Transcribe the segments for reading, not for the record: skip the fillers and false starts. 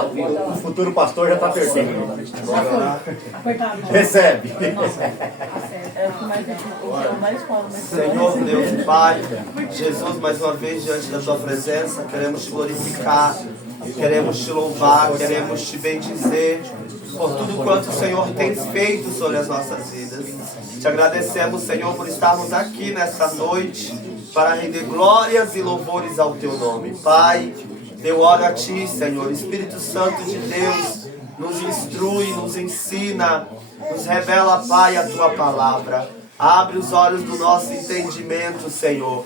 O futuro pastor já está perdido. Recebe. Senhor Deus e Pai, Jesus, mais uma vez diante da Tua presença, queremos Te glorificar, queremos Te louvar, queremos Te bendizer por tudo quanto o Senhor tem feito sobre as nossas vidas. Te agradecemos, Senhor, por estarmos aqui nessa noite para render glórias e louvores ao Teu nome. Pai, eu oro a Ti, Senhor, Espírito Santo de Deus, nos instrui, nos ensina, nos revela, Pai, a Tua palavra. Abre os olhos do nosso entendimento, Senhor.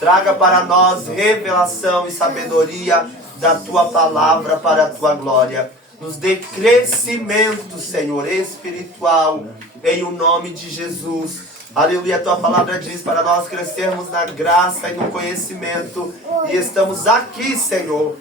Traga para nós revelação e sabedoria da Tua palavra para a Tua glória. Nos dê crescimento, Senhor, espiritual, em o nome de Jesus. Aleluia, a Tua palavra diz para nós crescermos na graça e no conhecimento. E estamos aqui, Senhor,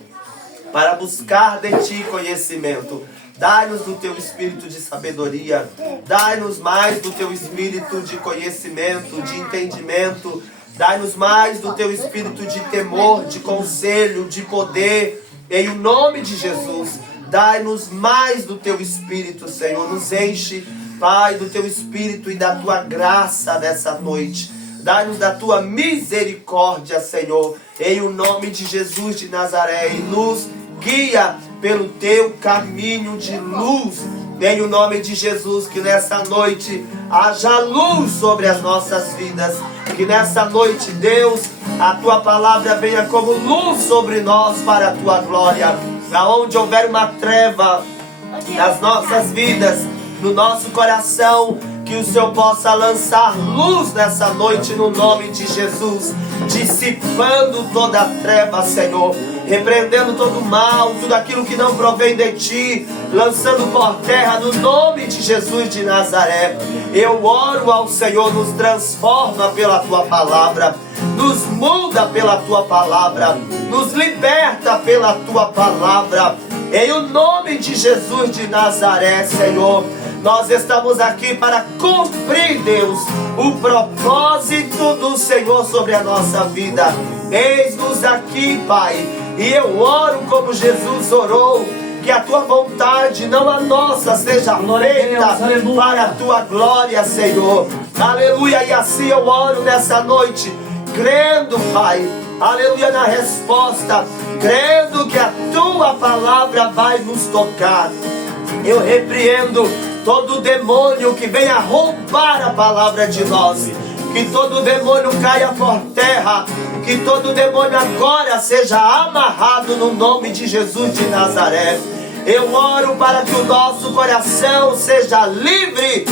para buscar de Ti conhecimento. Dai-nos do Teu espírito de sabedoria. Dai-nos mais do Teu espírito de conhecimento, de entendimento. Dai-nos mais do Teu espírito de temor, de conselho, de poder. Em o nome de Jesus, dai-nos mais do Teu espírito, Senhor. Nos enche, Pai, do Teu espírito e da Tua graça nessa noite. Dai-nos da Tua misericórdia, Senhor. Em o nome de Jesus de Nazaré. E nos guia pelo Teu caminho de luz. Em o nome de Jesus, que nessa noite haja luz sobre as nossas vidas. Que nessa noite, Deus, a Tua palavra venha como luz sobre nós para a Tua glória. Aonde houver uma treva nas nossas vidas, no nosso coração, que o Senhor possa lançar luz nessa noite no nome de Jesus, dissipando toda a treva, Senhor, repreendendo todo o mal, tudo aquilo que não provém de Ti, lançando por terra no nome de Jesus de Nazaré. Eu oro ao Senhor, nos transforma pela Tua palavra, nos muda pela Tua palavra, nos liberta pela Tua palavra, em o nome de Jesus de Nazaré, Senhor. Nós estamos aqui para cumprir, Deus, o propósito do Senhor sobre a nossa vida. Eis-nos aqui, Pai, e eu oro como Jesus orou, que a Tua vontade, não a nossa, seja feita para a Tua glória, Senhor. Aleluia, e assim eu oro nessa noite, crendo, Pai, aleluia, na resposta, crendo que a Tua palavra vai nos tocar. Eu repreendo todo demônio que venha roubar a palavra de nós. Que todo demônio caia por terra. Que todo demônio agora seja amarrado no nome de Jesus de Nazaré. Eu oro para que o nosso coração seja livre.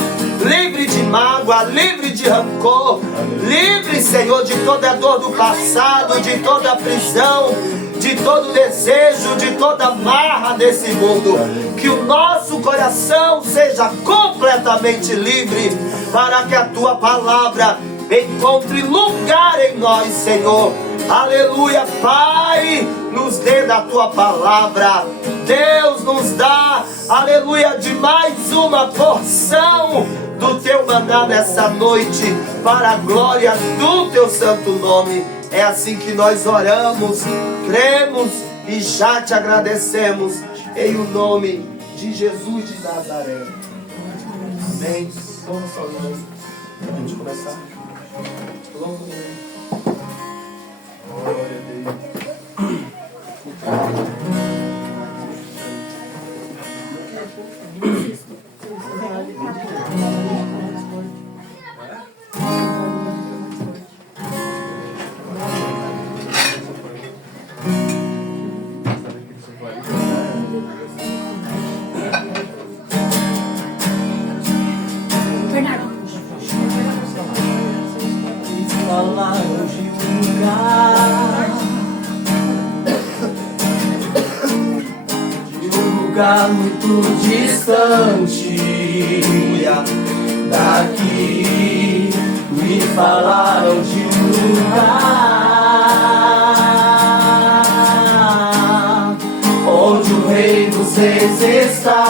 Livre de mágoa, livre de rancor. Livre, Senhor, de toda dor do passado, de toda prisão, de todo desejo, de toda marra desse mundo. Que o nosso coração seja completamente livre, para que a Tua palavra encontre lugar em nós, Senhor. Aleluia, Pai, nos dê da Tua palavra. Deus nos dá, aleluia, de mais uma porção do Teu maná nessa noite, para a glória do Teu santo nome. É assim que nós oramos, cremos e já Te agradecemos, em o nome de Jesus de Nazaré. Amém. Vamos só antes de começar. Glória a Deus. Falaram de um lugar muito distante daqui. Me falaram de um lugar onde o Rei dos Reis está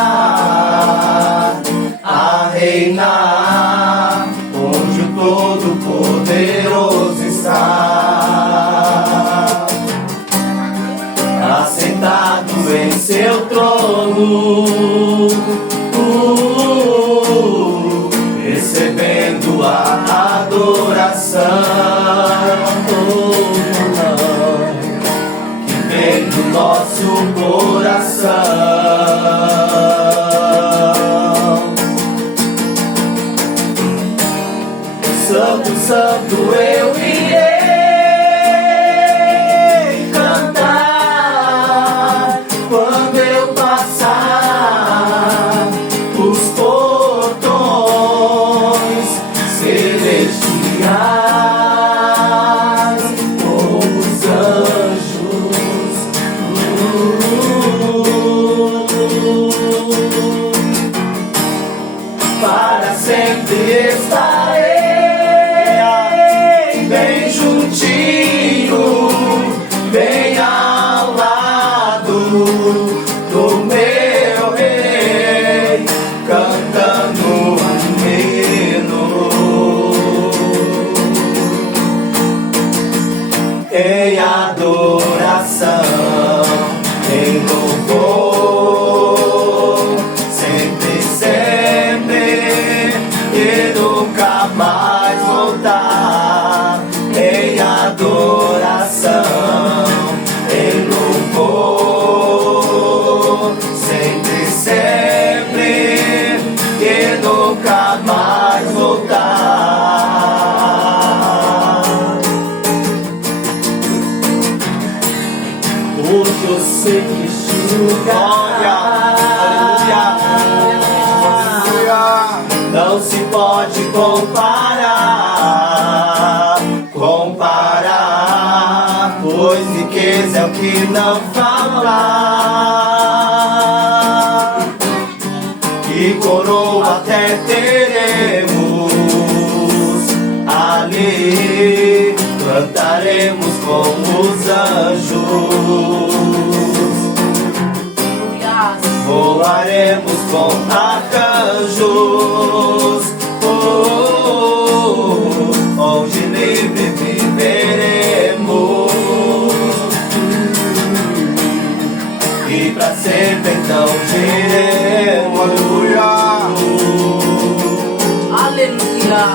a reinar, onde o Todo-Poderoso está assentado em seu trono. Santo, santo eu irei cantar quando eu passar os portões celestiais com os anjos. Para sempre estarei bem juntinho, bem ao lado do meu rei, cantando um hino em adoração, em louvor, sempre, sempre, e nunca mais voltar. Em adoração, em louvor, sempre, sempre, e nunca mais voltar. Porque eu sei que este lugar, não se pode comparar, pois riqueza é o que não falta, e coroa até teremos ali, cantaremos com os anjos, voaremos com arcanjos, onde livre viveremos, e pra sempre então diremos aleluia, aleluia,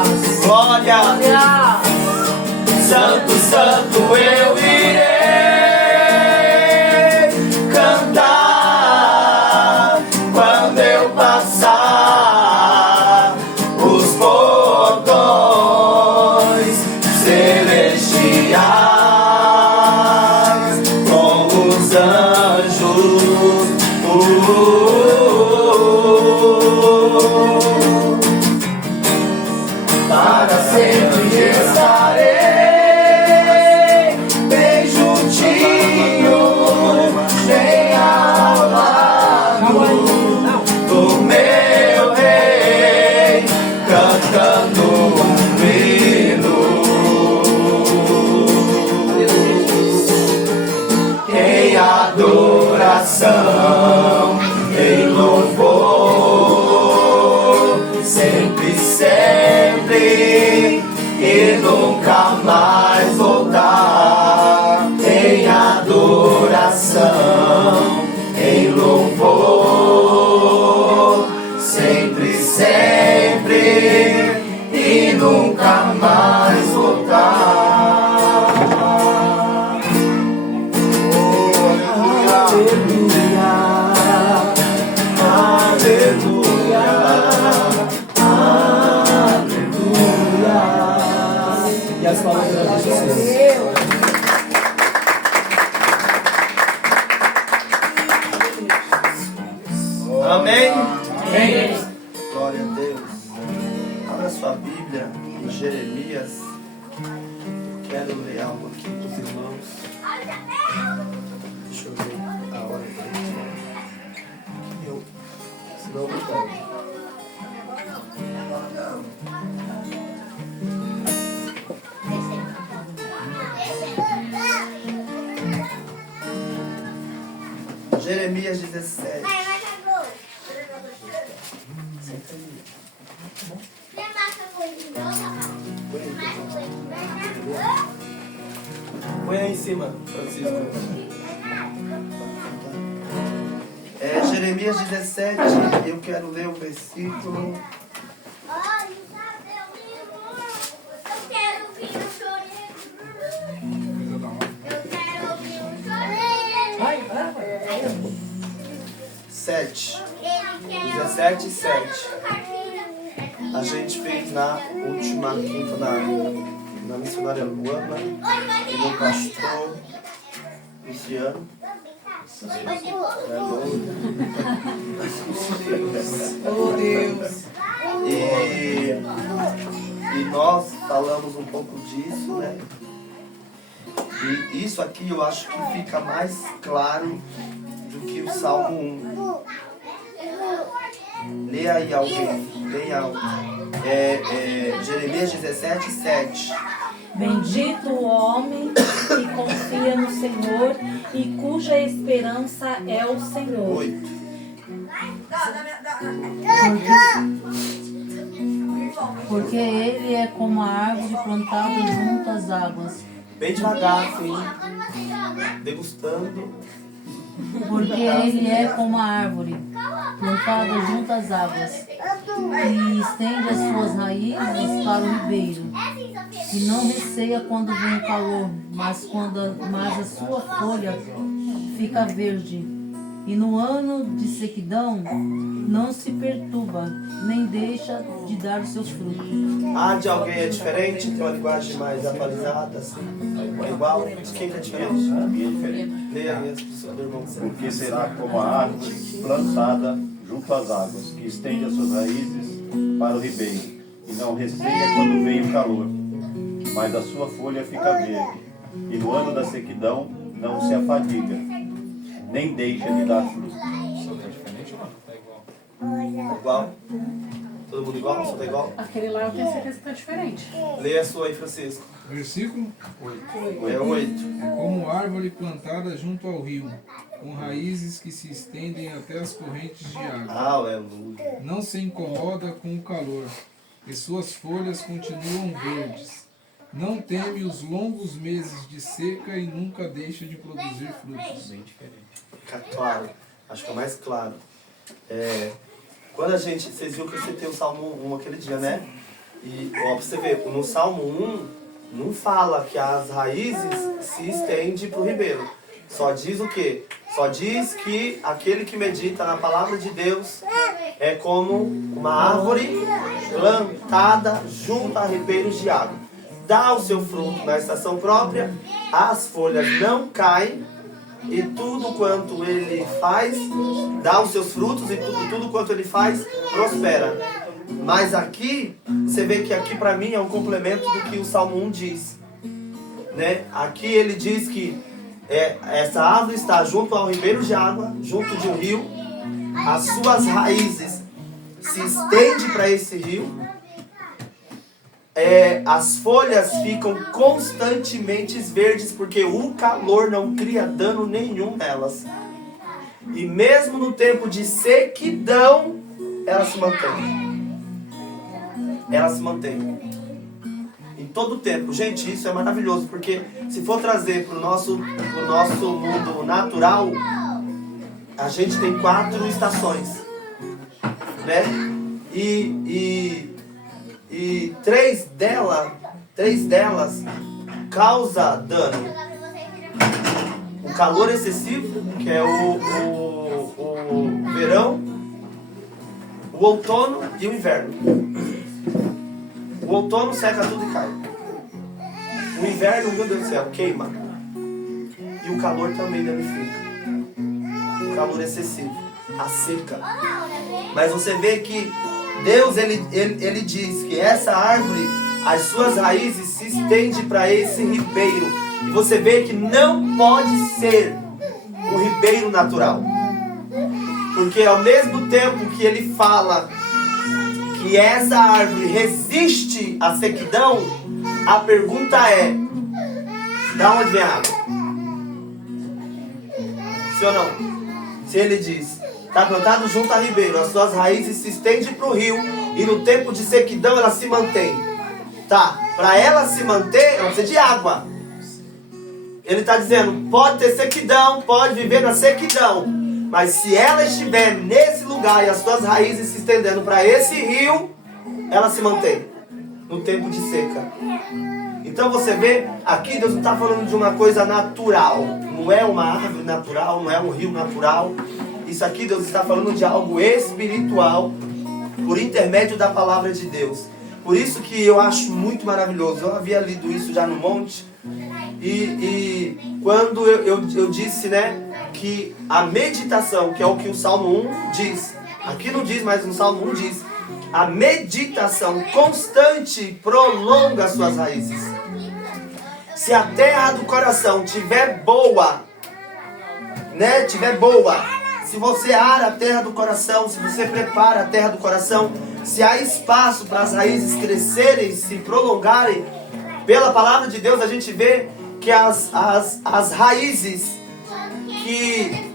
glória, santo, santo eu irei cantar quando eu passar os portões celestiais com os anjos. Para sempre estarei bem juntinho, bem ao lado do meu rei, cantando um hino em adoração, em louvor, sempre, sempre, e nunca mais voltar. Em adoração, em louvor, sempre, sempre, e nunca mais voltar. Aleluia, aleluia, aleluia. E as palavras de Jesus. Amém? Amém. Glória a Deus. Abra sua Bíblia em Jeremias. Quero ler algo aqui para os irmãos. Deixa eu ver a hora que senão eu não pego. Jeremias 17. Senta aí. Põe aí em cima, Francisco. Jeremias 17, eu quero ler o versículo. 17. 17 e 7. A gente fez na última quinta na missionária Luana e no pastor Luciano. Oh Deus! E nós falamos um pouco disso, né? E isso aqui eu acho que fica mais claro do que o Salmo 1. Lê aí alguém, leia algo. Jeremias 17, 7. Bendito o homem que confia no Senhor e cuja esperança é o Senhor. 8. Porque ele é como a árvore plantada junto às águas. Bem devagar, assim, degustando. Porque ele é como a árvore plantada junto às águas e estende as suas raízes para o ribeiro. E não receia quando vem o calor, mas a sua folha fica verde. E no ano de sequidão não se perturba, nem deixa de dar os seus frutos. Ah, de alguém é diferente? Tem uma linguagem mais atualizada, assim? É igual? De quem que é diferente? A minha é diferente. Leia aí as pessoas do irmão. Porque será como a árvore plantada junto às águas, que estende as suas raízes para o ribeiro, e não receia quando vem o calor, mas a sua folha fica verde, e no ano da sequidão não se afadiga, nem deixa de dar fruto. Igual? Todo mundo igual? Só tá igual? Aquele lá eu tenho certeza que tá diferente. Leia a sua aí, Francisco. Versículo 8. É 8. É como árvore plantada junto ao rio, com raízes que se estendem até as correntes de água. Aleluia. Não se incomoda com o calor, e suas folhas continuam verdes. Não teme os longos meses de seca e nunca deixa de produzir frutos. Fica claro. Acho que é mais claro. Quando a gente... Vocês viram que eu citei o Salmo 1 aquele dia, né? E, ó, pra você ver, no Salmo 1, não fala que as raízes se estendem para o ribeiro. Só diz o quê? Só diz que aquele que medita na palavra de Deus é como uma árvore plantada junto a ribeiros de água. Dá o seu fruto na estação própria, as folhas não caem, e tudo quanto ele faz, dá os seus frutos, e tudo quanto ele faz, prospera. Mas aqui, você vê que aqui para mim é um complemento do que o Salmo 1 diz, né? Aqui ele diz que essa árvore está junto ao ribeiro de água, junto de um rio, as suas raízes se estendem para esse rio, as folhas ficam constantemente verdes, porque o calor não cria dano nenhum nelas. E mesmo no tempo de sequidão, ela se mantém. Ela se mantém. Em todo o tempo. Gente, isso é maravilhoso, porque se for trazer para o nosso mundo natural, a gente tem 4 estações, né? E 3 delas causa dano. O calor excessivo, que é o verão, o outono e o inverno. O outono seca tudo e cai. O inverno, meu Deus do céu, queima. E o calor também danifica. O calor excessivo, a seca. Mas você vê que Deus, ele diz que essa árvore, as suas raízes se estendem para esse ribeiro. E você vê que não pode ser um ribeiro natural. Porque ao mesmo tempo que ele fala que essa árvore resiste à sequidão, a pergunta é: da onde vem a água? Sim ou não? Se ele diz: está plantado junto a ribeiro, as suas raízes se estendem para o rio, e no tempo de sequidão ela se mantém. Tá, para ela se manter, ela precisa de água. Ele está dizendo: pode ter sequidão, pode viver na sequidão, mas se ela estiver nesse lugar e as suas raízes se estendendo para esse rio, ela se mantém no tempo de seca. Então você vê, aqui Deus não está falando de uma coisa natural. Não é uma árvore natural, não é um rio natural. Isso aqui Deus está falando de algo espiritual por intermédio da palavra de Deus. Por isso que eu acho muito maravilhoso. Eu havia lido isso já no monte. E quando eu disse, né, que a meditação, que é o que o Salmo 1 diz. Aqui não diz, mas no Salmo 1 diz. A meditação constante prolonga as suas raízes. Se a terra do coração tiver boa, né, se você ara a terra do coração, se você prepara a terra do coração, se há espaço para as raízes crescerem, se prolongarem, pela palavra de Deus a gente vê que as raízes que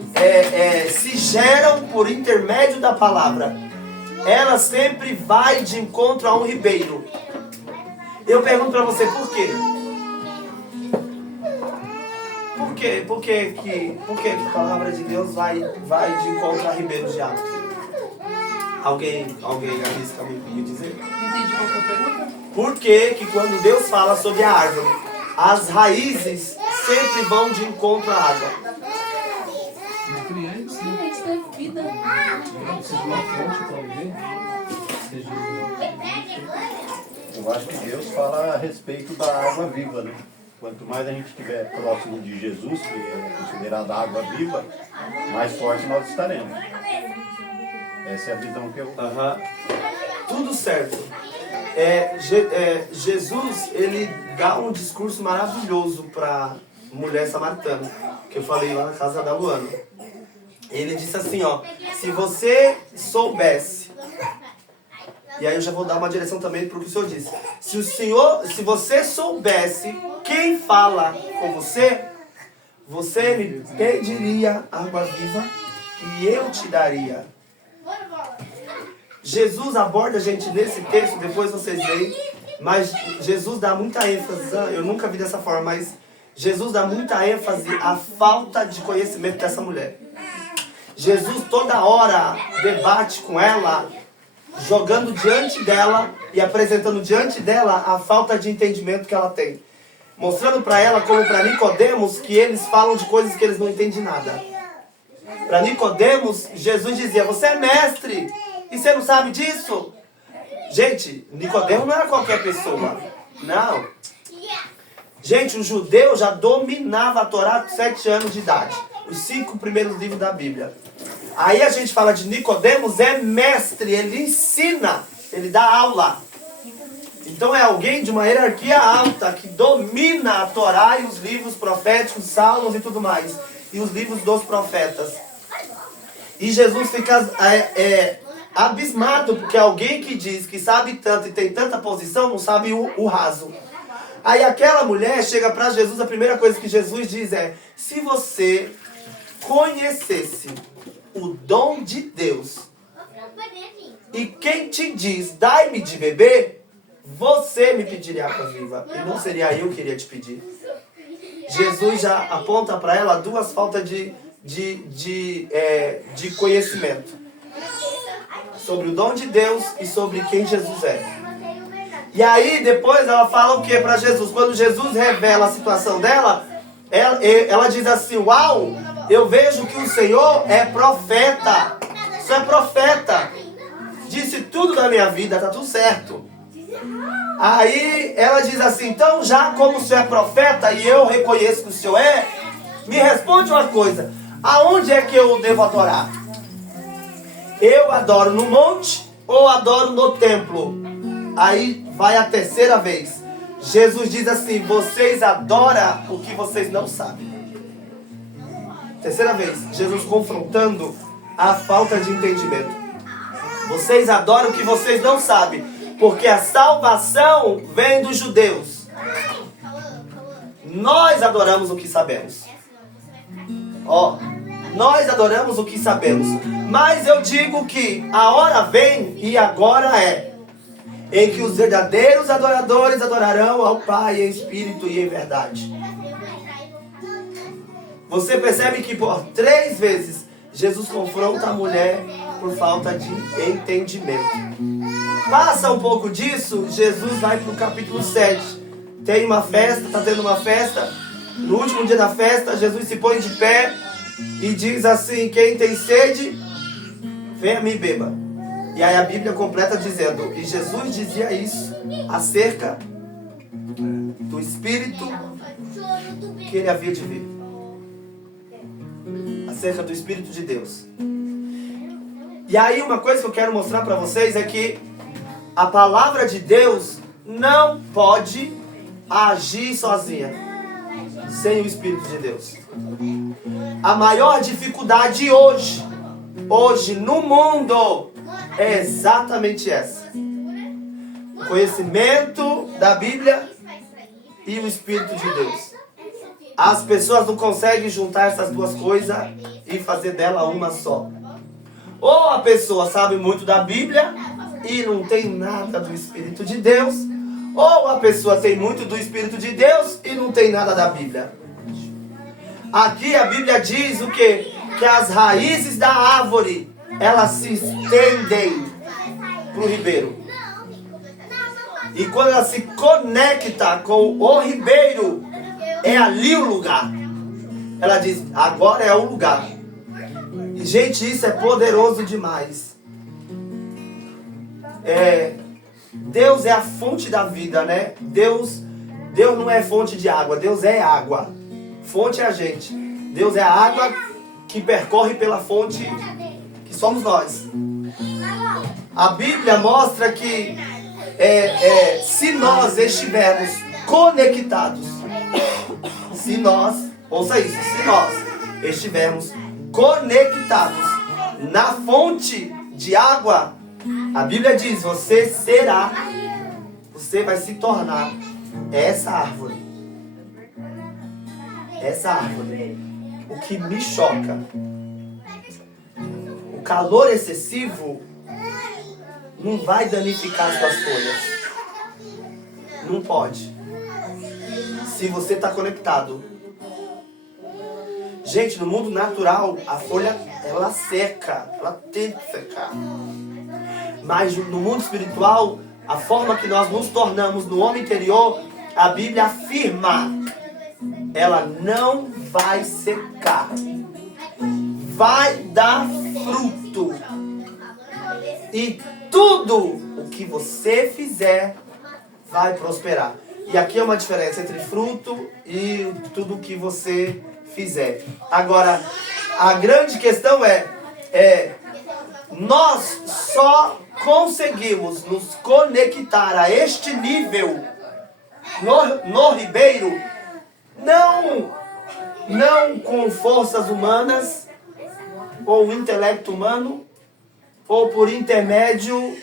se geram por intermédio da palavra, ela sempre vai de encontro a um ribeiro. Eu pergunto para você, por quê? Por que a palavra de Deus vai de encontro a ribeiros de água? Alguém arrisca me dizer? Entendi qual que é a pergunta? Por que quando Deus fala sobre a árvore, as raízes sempre vão de encontro à água? Nutrientes, né? Nutrientes da vida. Precisa de uma fonte para viver. Eu acho que Deus fala a respeito da água viva, né? Quanto mais a gente estiver próximo de Jesus, que é considerada água viva, mais forte nós estaremos. Essa é a visão que eu... Tudo certo. Jesus, ele dá um discurso maravilhoso para mulher samaritana, que eu falei lá na casa da Luana. Ele disse assim, ó, se você soubesse, e aí eu já vou dar uma direção também para o que o Senhor disse. Se você soubesse quem fala com você, você me pediria água viva e eu te daria. Jesus aborda a gente nesse texto, depois vocês veem, mas Jesus dá muita ênfase, eu nunca vi dessa forma, mas Jesus dá muita ênfase à falta de conhecimento dessa mulher. Jesus toda hora debate com ela, jogando diante dela e apresentando diante dela a falta de entendimento que ela tem. Mostrando para ela, como para Nicodemos, que eles falam de coisas que eles não entendem nada. Para Nicodemos, Jesus dizia, você é mestre e você não sabe disso? Gente, Nicodemos não era qualquer pessoa. Não. Gente, o judeu já dominava a Torá com 7 anos de idade. Os 5 primeiros livros da Bíblia. Aí a gente fala de Nicodemos, é mestre, ele ensina, ele dá aula. Então é alguém de uma hierarquia alta, que domina a Torá e os livros proféticos, salmos e tudo mais. E os livros dos profetas. E Jesus fica abismado, porque alguém que diz que sabe tanto e tem tanta posição, não sabe o raso. Aí aquela mulher chega para Jesus, a primeira coisa que Jesus diz é, se você conhecesse o dom de Deus e quem te diz, dai-me de beber, você me pediria água viva e não seria eu que iria te pedir. Jesus já aponta para ela 2 faltas de conhecimento sobre o dom de Deus e sobre quem Jesus é. E aí depois ela fala o que para Jesus? Quando Jesus revela a situação dela, ela diz assim, uau, eu vejo que o Senhor é profeta. O Senhor é profeta. Disse tudo da minha vida, tá tudo certo. Aí ela diz assim, então já como o Senhor é profeta e eu reconheço que o Senhor é, me responde uma coisa, aonde é que eu devo adorar? Eu adoro no monte ou adoro no templo? Aí vai a 3ª vez. Jesus diz assim, vocês adoram o que vocês não sabem. 3ª vez, Jesus confrontando a falta de entendimento. Vocês adoram o que vocês não sabem, porque a salvação vem dos judeus. Nós adoramos o que sabemos. Nós adoramos o que sabemos. Mas eu digo que a hora vem e agora é, em que os verdadeiros adoradores adorarão ao Pai em espírito e em verdade. Você percebe que por 3 vezes Jesus confronta a mulher por falta de entendimento. Passa um pouco disso, Jesus vai para o capítulo 7. Tem uma festa, está tendo uma festa. No último dia da festa, Jesus se põe de pé e diz assim: quem tem sede, venha a mim e beba. E aí a Bíblia completa dizendo, e Jesus dizia isso acerca do Espírito que ele havia de vir. Acerca do Espírito de Deus. E aí uma coisa que eu quero mostrar para vocês é que a palavra de Deus não pode agir sozinha, sem o Espírito de Deus. A maior dificuldade hoje no mundo, é exatamente essa: o conhecimento da Bíblia e o Espírito de Deus. As pessoas não conseguem juntar essas duas coisas e fazer dela uma só. Ou a pessoa sabe muito da Bíblia e não tem nada do Espírito de Deus, ou a pessoa tem muito do Espírito de Deus e não tem nada da Bíblia. Aqui a Bíblia diz o quê? Que as raízes da árvore, elas se estendem para o ribeiro. E quando ela se conecta com o ribeiro, é ali o lugar. Ela diz, agora é o lugar. E gente, isso é poderoso demais. Deus é a fonte da vida, né? Deus não é fonte de água, Deus é água. Fonte é a gente. Deus é a água que percorre pela fonte que somos nós. A Bíblia mostra que se nós estivermos conectados, se nós estivermos conectados na fonte de água, a Bíblia diz, você vai se tornar essa árvore. Essa árvore. O que me choca, o calor excessivo não vai danificar as suas folhas. Não pode. Se você está conectado. Gente, no mundo natural, a folha, ela seca. Ela tem que secar. Mas no mundo espiritual, a forma que nós nos tornamos no homem interior, a Bíblia afirma, ela não vai secar. Vai dar fruto. E tudo o que você fizer vai prosperar. E aqui é uma diferença entre fruto e tudo o que você fizer. Agora, a grande questão nós só conseguimos nos conectar a este nível no ribeiro, não com forças humanas ou intelecto humano, ou por intermédio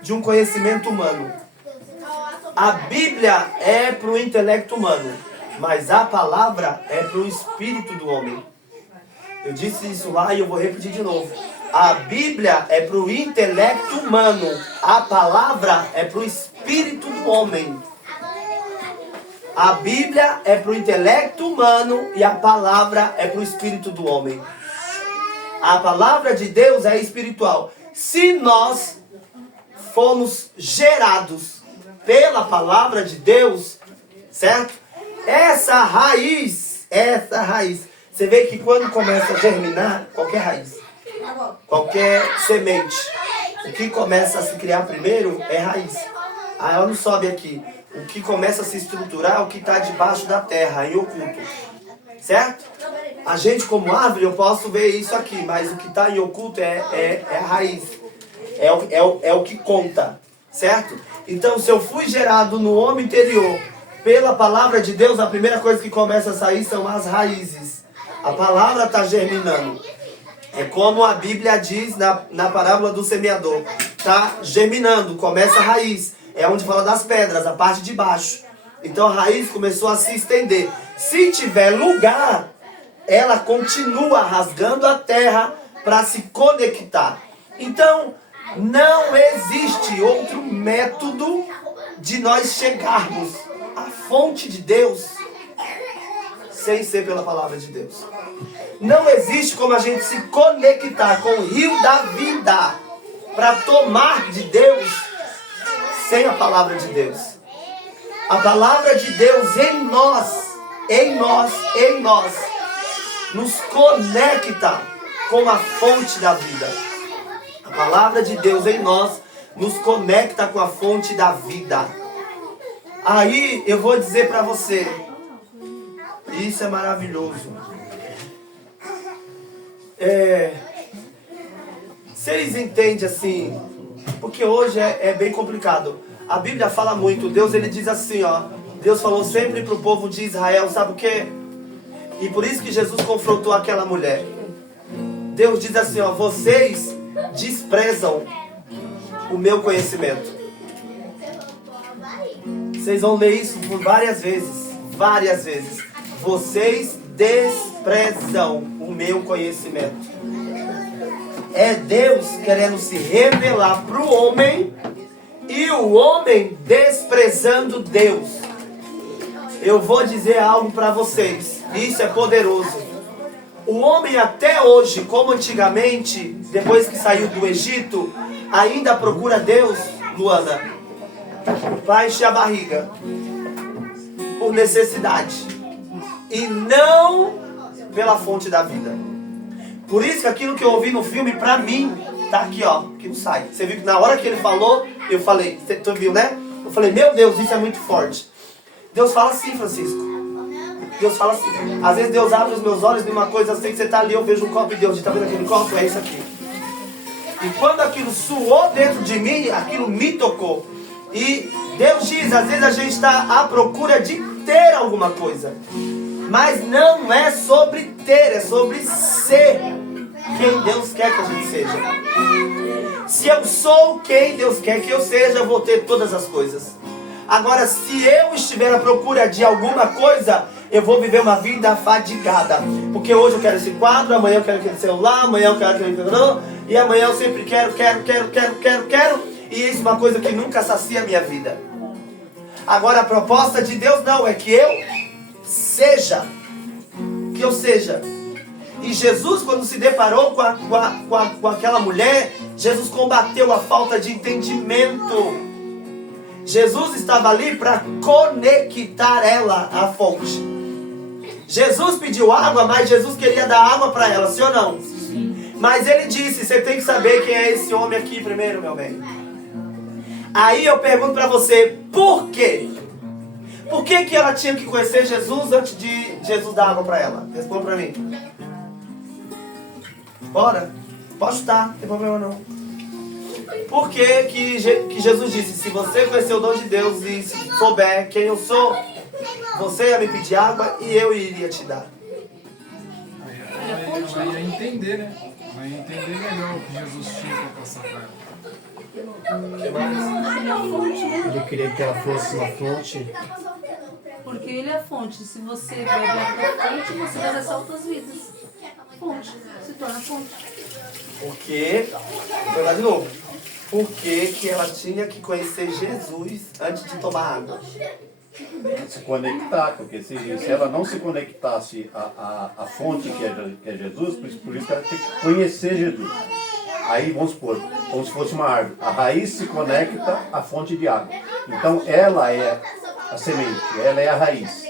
de um conhecimento humano. A Bíblia é para o intelecto humano, mas a palavra é para o espírito do homem. Eu disse isso lá e eu vou repetir de novo. A Bíblia é para o intelecto humano, a palavra é para o espírito do homem. A Bíblia é para o intelecto humano e a palavra é para o espírito do homem. A palavra de Deus é espiritual. Se nós formos gerados pela palavra de Deus, certo? Essa raiz, você vê que quando começa a germinar, qualquer semente, o que começa a se criar primeiro é raiz. Aí ela não sobe aqui. O que começa a se estruturar é o que está debaixo da terra, em oculto. Certo? A gente como árvore, eu posso ver isso aqui, mas o que está em oculto é a raiz. É o que conta. Certo? Então, se eu fui gerado no homem interior pela palavra de Deus, a primeira coisa que começa a sair são as raízes. A palavra está germinando. É como a Bíblia diz na parábola do semeador. Está germinando, começa a raiz. É onde fala das pedras, a parte de baixo. Então a raiz começou a se estender. Se tiver lugar, ela continua rasgando a terra para se conectar. Então, não existe outro método de nós chegarmos à fonte de Deus sem ser pela palavra de Deus. Não existe como a gente se conectar com o rio da vida para tomar de Deus sem a palavra de Deus. A palavra de Deus em nós nos conecta com a fonte da vida. A palavra de Deus em nós nos conecta com a fonte da vida. Aí eu vou dizer para você, isso é maravilhoso. Vocês entendem assim, porque hoje é bem complicado. A Bíblia fala muito, Deus ele diz assim, ó, Deus falou sempre para o povo de Israel, sabe o quê? E por isso que Jesus confrontou aquela mulher. Deus diz assim, ó, vocês desprezam o meu conhecimento. Vocês vão ler isso por várias vezes. Várias vezes. Vocês desprezam o meu conhecimento. É Deus querendo se revelar para o homem e o homem desprezando Deus. Eu vou dizer algo para vocês. Isso é poderoso. O homem até hoje, como antigamente, depois que saiu do Egito, ainda procura Deus, Luana, para encher a barriga, por necessidade, e não pela fonte da vida. Por isso que aquilo que eu ouvi no filme, pra mim, tá aqui, ó, que não sai. Você viu que na hora que ele falou, eu falei, tu viu, né? Eu falei, meu Deus, isso é muito forte. Deus fala assim, Francisco. Deus fala assim. Às vezes Deus abre os meus olhos de uma coisa assim, que você tá ali, eu vejo um copo e Deus diz, tá vendo aquele copo? É isso aqui. E quando aquilo suou dentro de mim, aquilo me tocou. E Deus diz, às vezes a gente está à procura de ter alguma coisa. Mas não é sobre ter, é sobre ser quem Deus quer que a gente seja. Se eu sou quem Deus quer que eu seja, eu vou ter todas as coisas. Agora, se eu estiver à procura de alguma coisa, eu vou viver uma vida fadigada. Porque hoje eu quero esse quadro, amanhã eu quero aquele celular, amanhã eu quero aquele... E amanhã eu sempre quero. E isso é uma coisa que nunca sacia a minha vida. Agora, a proposta de Deus não, é que eu seja. Que eu seja. E Jesus, quando se deparou com aquela mulher, Jesus combateu a falta de entendimento. Jesus estava ali para conectar ela à fonte. Jesus pediu água, mas Jesus queria dar água para ela, sim ou não? Sim. Mas ele disse, você tem que saber quem é esse homem aqui primeiro, meu bem. Aí eu pergunto para você, por quê? Por que que ela tinha que conhecer Jesus antes de Jesus dar água para ela? Responda para mim. Bora. Pode estar, não tem problema não. Por que que Jesus disse, se você conhecer o dom de Deus e souber quem eu sou, você ia me pedir água e eu iria te dar. Aí ia entender, né? Vai entender melhor o que Jesus tinha para passar para ela. Ele queria que ela fosse uma fonte. Porque ele é a fonte. Se você bebe água da fonte, você vai acessar outras vidas. Fonte. Se torna fonte. Porque, vou lá de novo. Por que ela tinha que conhecer Jesus antes de tomar água? Se conectar, porque se ela não se conectasse à fonte que é Jesus, por isso que ela tinha que conhecer Jesus. Aí vamos supor, como se fosse uma árvore. A raiz se conecta à fonte de água. Então ela é a semente, ela é a raiz.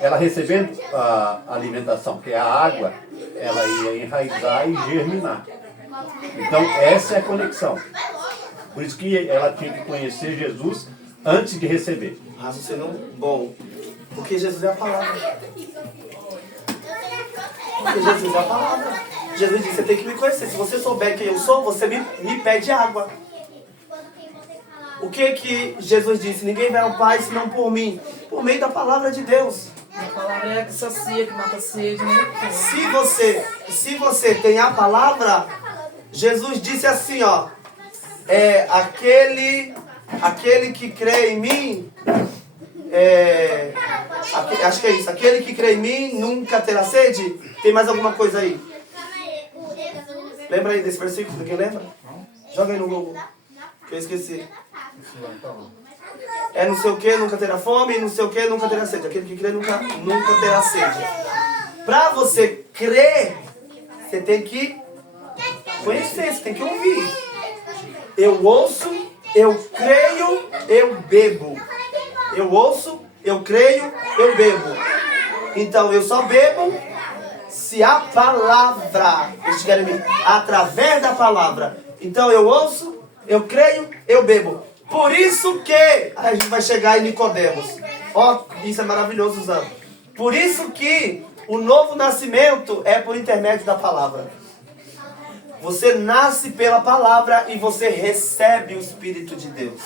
Ela recebendo a alimentação, que é a água, ela ia enraizar e germinar. Então essa é a conexão. Por isso que ela tinha que conhecer Jesus antes de receber. Raciocínio bom. Porque Jesus é a palavra. Porque Jesus é a palavra. Jesus disse, você tem que me conhecer. Se você souber quem eu sou, você me pede água. O que Jesus disse? Ninguém vai ao Pai senão por mim. Por meio da palavra de Deus. A palavra é a que sacia, que mata a sede, né? Se você tem a palavra, Jesus disse assim, ó. Aquele que crê em mim, acho que é isso. Aquele que crê em mim nunca terá sede. Tem mais alguma coisa aí? Lembra aí desse versículo? Quem lembra? Joga aí no Google. Que eu esqueci. É não sei o que, nunca terá fome, não sei o que, nunca terá sede. Aquele que crê nunca terá sede. Para você crer, você tem que conhecer, você tem que ouvir. Eu ouço, eu creio, eu bebo. Eu ouço, eu creio, eu bebo. Então eu só bebo se a palavra estiver em mim, através da palavra. Então eu ouço, eu creio, eu bebo. Por isso que a gente vai chegar em Nicodemos. Ó, isso é maravilhoso, Zan. Por isso que o novo nascimento é por intermédio da palavra. Você nasce pela palavra e você recebe o Espírito de Deus.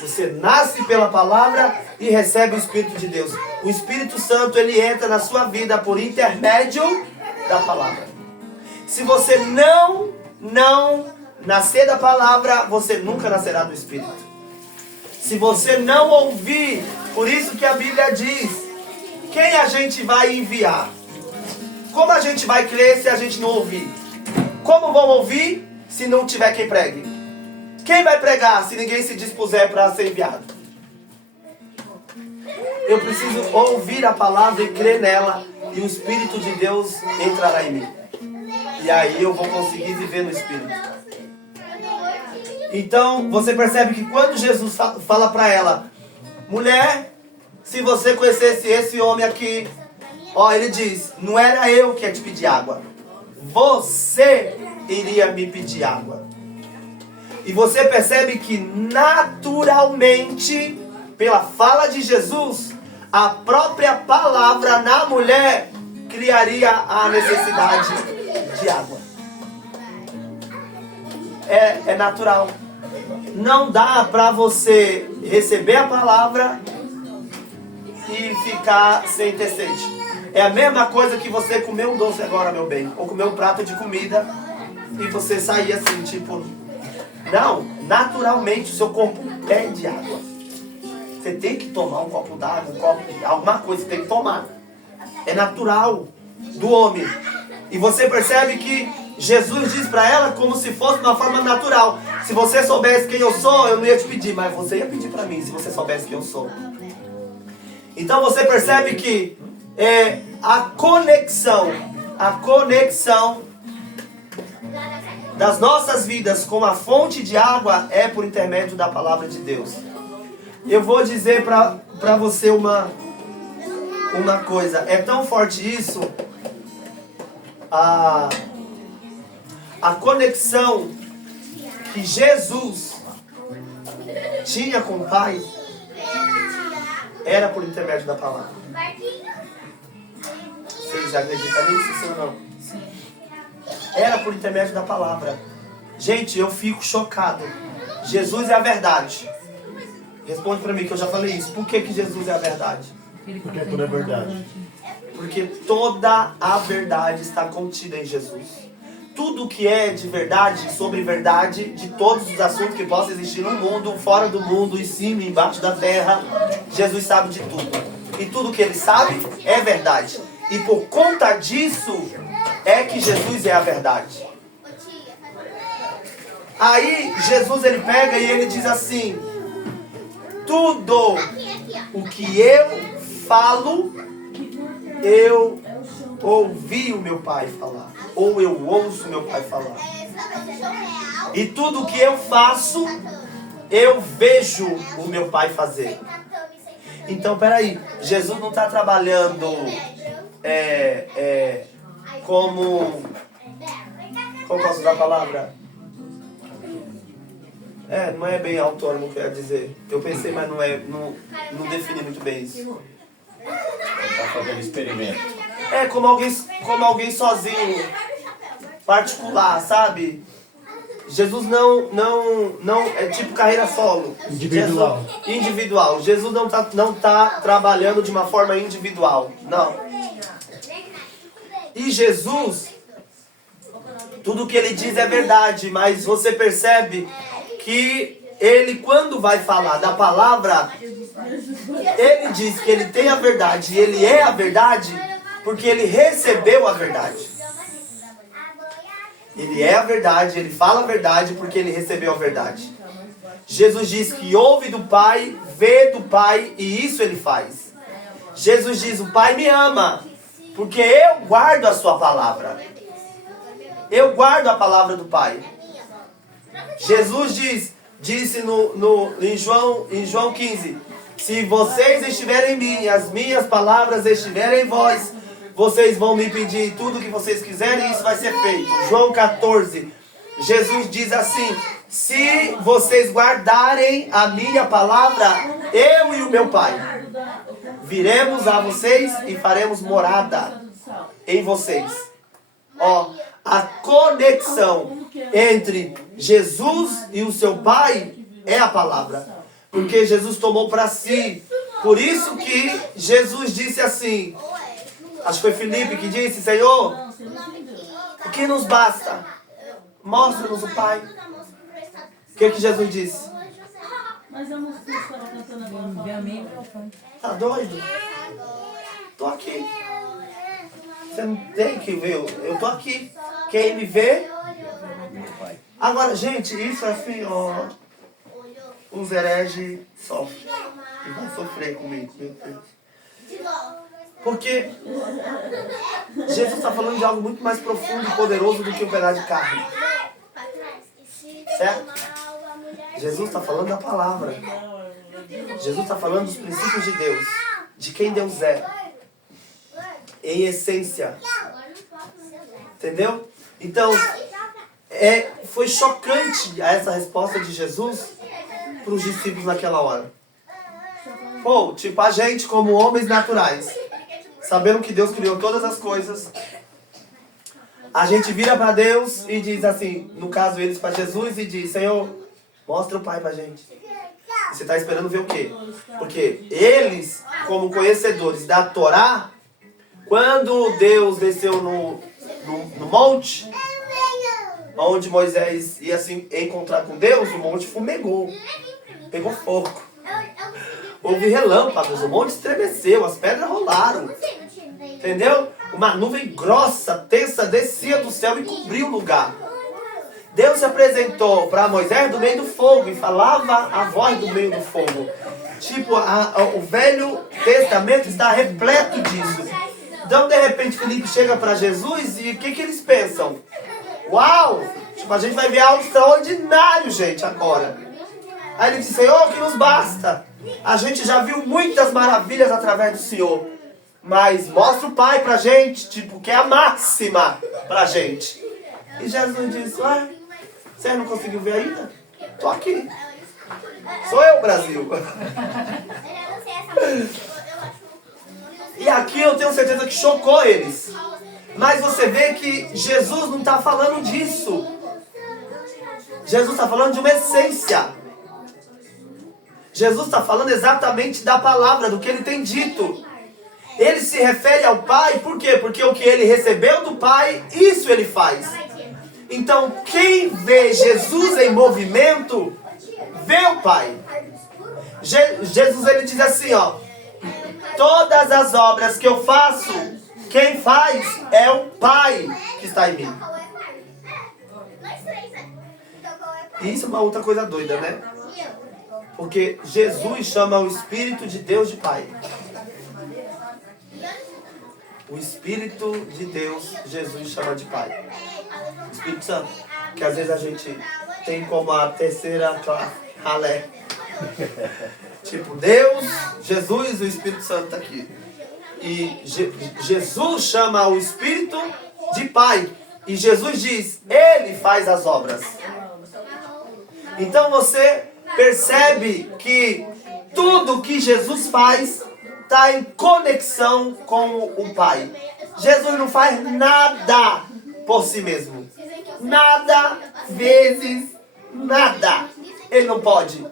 Você nasce pela palavra e recebe o Espírito de Deus. O Espírito Santo, ele entra na sua vida por intermédio da palavra. Se você não nascer da palavra, você nunca nascerá do Espírito. Se você não ouvir, por isso que a Bíblia diz, quem a gente vai enviar? Como a gente vai crer se a gente não ouvir? Como vão ouvir se não tiver quem pregue? Quem vai pregar se ninguém se dispuser para ser enviado? Eu preciso ouvir a palavra e crer nela, e o Espírito de Deus entrará em mim. E aí eu vou conseguir viver no Espírito. Então, você percebe que quando Jesus fala para ela, mulher, se você conhecesse esse homem aqui, ó, ele diz, não era eu que ia te pedir água. Você iria me pedir água. E você percebe que naturalmente, pela fala de Jesus, a própria palavra na mulher criaria a necessidade de água. É natural. Não dá para você receber a palavra e ficar sem ter sede. É a mesma coisa que você comer um doce agora, meu bem, ou comer um prato de comida e você sair assim, tipo... Não, naturalmente o seu corpo pede água. Você tem que tomar um copo d'água, um copo de alguma coisa, você tem que tomar. É natural do homem. E você percebe que Jesus diz para ela como se fosse de uma forma natural. Se você soubesse quem eu sou, eu não ia te pedir, mas você ia pedir para mim se você soubesse quem eu sou. Então você percebe que a conexão das nossas vidas com a fonte de água é por intermédio da palavra de Deus. Eu vou dizer para você uma coisa. É tão forte isso, a conexão que Jesus tinha com o Pai era por intermédio da palavra. Vocês acreditam nisso, sim ou não? Era por intermédio da palavra. Gente, eu fico chocado. Jesus é a verdade. Responde para mim que eu já falei isso. Por que Jesus é a verdade? Porque tudo é verdade. Porque toda a verdade está contida em Jesus. Tudo que é de verdade, sobre verdade, de todos os assuntos que possam existir no mundo, fora do mundo, em cima, embaixo da terra, Jesus sabe de tudo. E tudo que ele sabe é verdade. E por conta disso é que Jesus é a verdade. Aí Jesus ele pega e ele diz assim: tudo o que eu falo, eu ouvi o meu Pai falar, ou eu ouço o meu Pai falar. E tudo o que eu faço, eu vejo o meu Pai fazer. Então, peraí, Jesus não está trabalhando como posso usar a palavra? Não é bem autônomo, quer dizer. Eu pensei, mas não define muito bem isso. Está fazendo experimento. Como alguém sozinho, particular, sabe? Jesus não é tipo carreira solo. Individual. Individual. Jesus não tá trabalhando de uma forma individual. Não. E Jesus, tudo que ele diz é verdade, mas você percebe que ele, quando vai falar da palavra, ele diz que ele tem a verdade e ele é a verdade porque ele recebeu a verdade. Ele é a verdade, ele fala a verdade porque ele recebeu a verdade. Jesus diz que ouve do Pai, vê do Pai e isso ele faz. Jesus diz: o Pai me ama porque eu guardo a sua palavra. Eu guardo a palavra do Pai. Jesus disse em João 15: se vocês estiverem em mim, as minhas palavras estiverem em vós, vocês vão me pedir tudo que vocês quiserem e isso vai ser feito. João 14, Jesus diz assim: se vocês guardarem a minha palavra, eu e o meu Pai viremos a vocês e faremos morada em vocês. Ó, a conexão entre Jesus e o seu Pai é a palavra. Porque Jesus tomou para si. Por isso que Jesus disse assim, acho que foi Filipe que disse: Senhor, o que nos basta? Mostra-nos o Pai. O que Jesus disse? Mas a música que você estava cantando agora, Tá doido? Tô aqui. Você não tem que ver, eu tô aqui. Quem me vê? Agora, gente, isso assim, ó, os hereges sofrem. E vai sofrer comigo, meu Deus. Porque Jesus está falando de algo muito mais profundo e poderoso do que um pedaço de carne. Certo? Jesus está falando da palavra. Jesus está falando dos princípios de Deus. De quem Deus é. Em essência. Entendeu? Então, foi chocante essa resposta de Jesus para os discípulos naquela hora. Pô, tipo, a gente como homens naturais, sabendo que Deus criou todas as coisas, a gente vira para Deus e diz assim, no caso eles para Jesus, e diz: Senhor, mostra o Pai pra gente. E você está esperando ver o quê? Porque eles, como conhecedores da Torá, quando Deus desceu no monte, onde Moisés ia se encontrar com Deus, o monte fumegou, pegou fogo. Houve relâmpagos, o monte estremeceu, as pedras rolaram. Entendeu? Uma nuvem grossa, tensa, descia do céu e cobriu o lugar. Deus se apresentou para Moisés do meio do fogo e falava a voz do meio do fogo. Tipo, o Velho Testamento está repleto disso. Então, de repente, Filipe chega para Jesus e o que eles pensam? Uau! Tipo, a gente vai ver algo extraordinário, gente, agora. Aí ele diz: Senhor, o que nos basta? A gente já viu muitas maravilhas através do Senhor. Mas mostra o Pai pra gente, tipo, que é a máxima pra gente. E Jesus disse: ué, você não conseguiu ver ainda? Tô aqui. Sou eu, Brasil. E aqui eu tenho certeza que chocou eles. Mas você vê que Jesus não está falando disso. Jesus está falando de uma essência. Jesus está falando exatamente da palavra, do que ele tem dito. Ele se refere ao Pai, por quê? Porque o que ele recebeu do Pai, isso ele faz. Então, quem vê Jesus em movimento, vê o Pai. Jesus, ele diz assim, ó: todas as obras que eu faço, quem faz é o Pai que está em mim. Isso é uma outra coisa doida, né? Porque Jesus chama o Espírito de Deus de Pai. O Espírito de Deus, Jesus chama de Pai. O Espírito Santo, que às vezes a gente tem como a terceira classe, ralé. Tipo, Deus, Jesus, o Espírito Santo está aqui. E Jesus chama o Espírito de Pai. E Jesus diz: Ele faz as obras. Então você percebe que tudo que Jesus faz está em conexão com o Pai. Jesus não faz nada por si mesmo. Nada vezes nada. Ele não pode.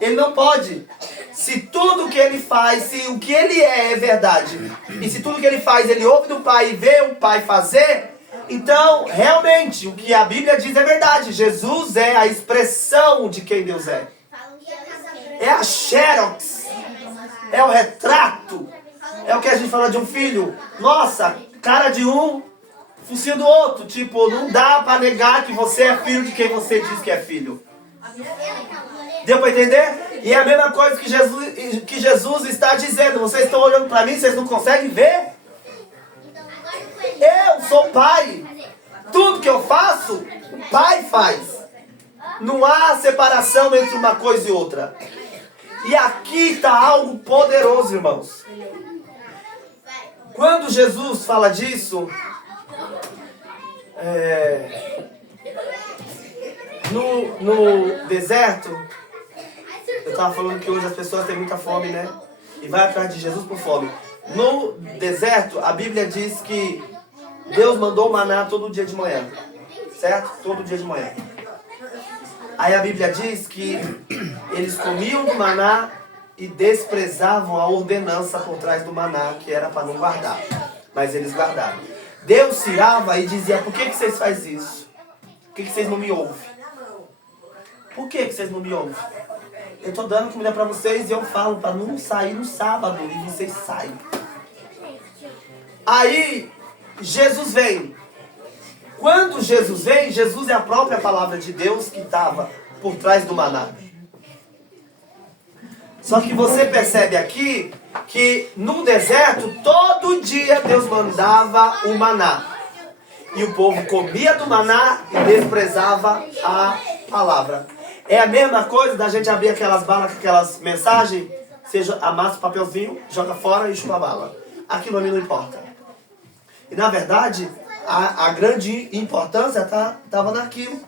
Ele não pode. Se tudo que ele faz, se o que ele é verdade, e se tudo que ele faz, ele ouve do Pai e vê o Pai fazer, então, realmente, o que a Bíblia diz é verdade. Jesus é a expressão de quem Deus é. É a xerox. É o retrato. É o que a gente fala de um filho. Nossa, cara de um, focinho do outro. Tipo, não dá pra negar que você é filho de quem você diz que é filho. Deu pra entender? E é a mesma coisa que Jesus está dizendo. Vocês estão olhando pra mim, vocês não conseguem ver? Eu sou pai. Tudo que eu faço, o Pai faz. Não há separação entre uma coisa e outra. E aqui está algo poderoso, irmãos. Quando Jesus fala disso, no deserto, eu estava falando que hoje as pessoas têm muita fome, né? E vai atrás de Jesus por fome. No deserto, a Bíblia diz que Deus mandou o maná todo dia de manhã. Certo? Todo dia de manhã. Aí a Bíblia diz que eles comiam do maná e desprezavam a ordenança por trás do maná, que era para não guardar. Mas eles guardaram. Deus tirava e dizia: por que vocês fazem isso? Por que vocês não me ouvem? Por que vocês não me ouvem? Eu estou dando comida para vocês e eu falo para não sair no sábado e vocês saem. Aí Jesus vem. Quando Jesus vem, Jesus é a própria palavra de Deus que estava por trás do maná. Só que você percebe aqui que no deserto, todo dia Deus mandava o maná. E o povo comia do maná e desprezava a palavra. É a mesma coisa da gente abrir aquelas balas, aquelas mensagens, você amassa o papelzinho, joga fora e chupa a bala. Aquilo ali não importa. E na verdade, a grande importância estava naquilo.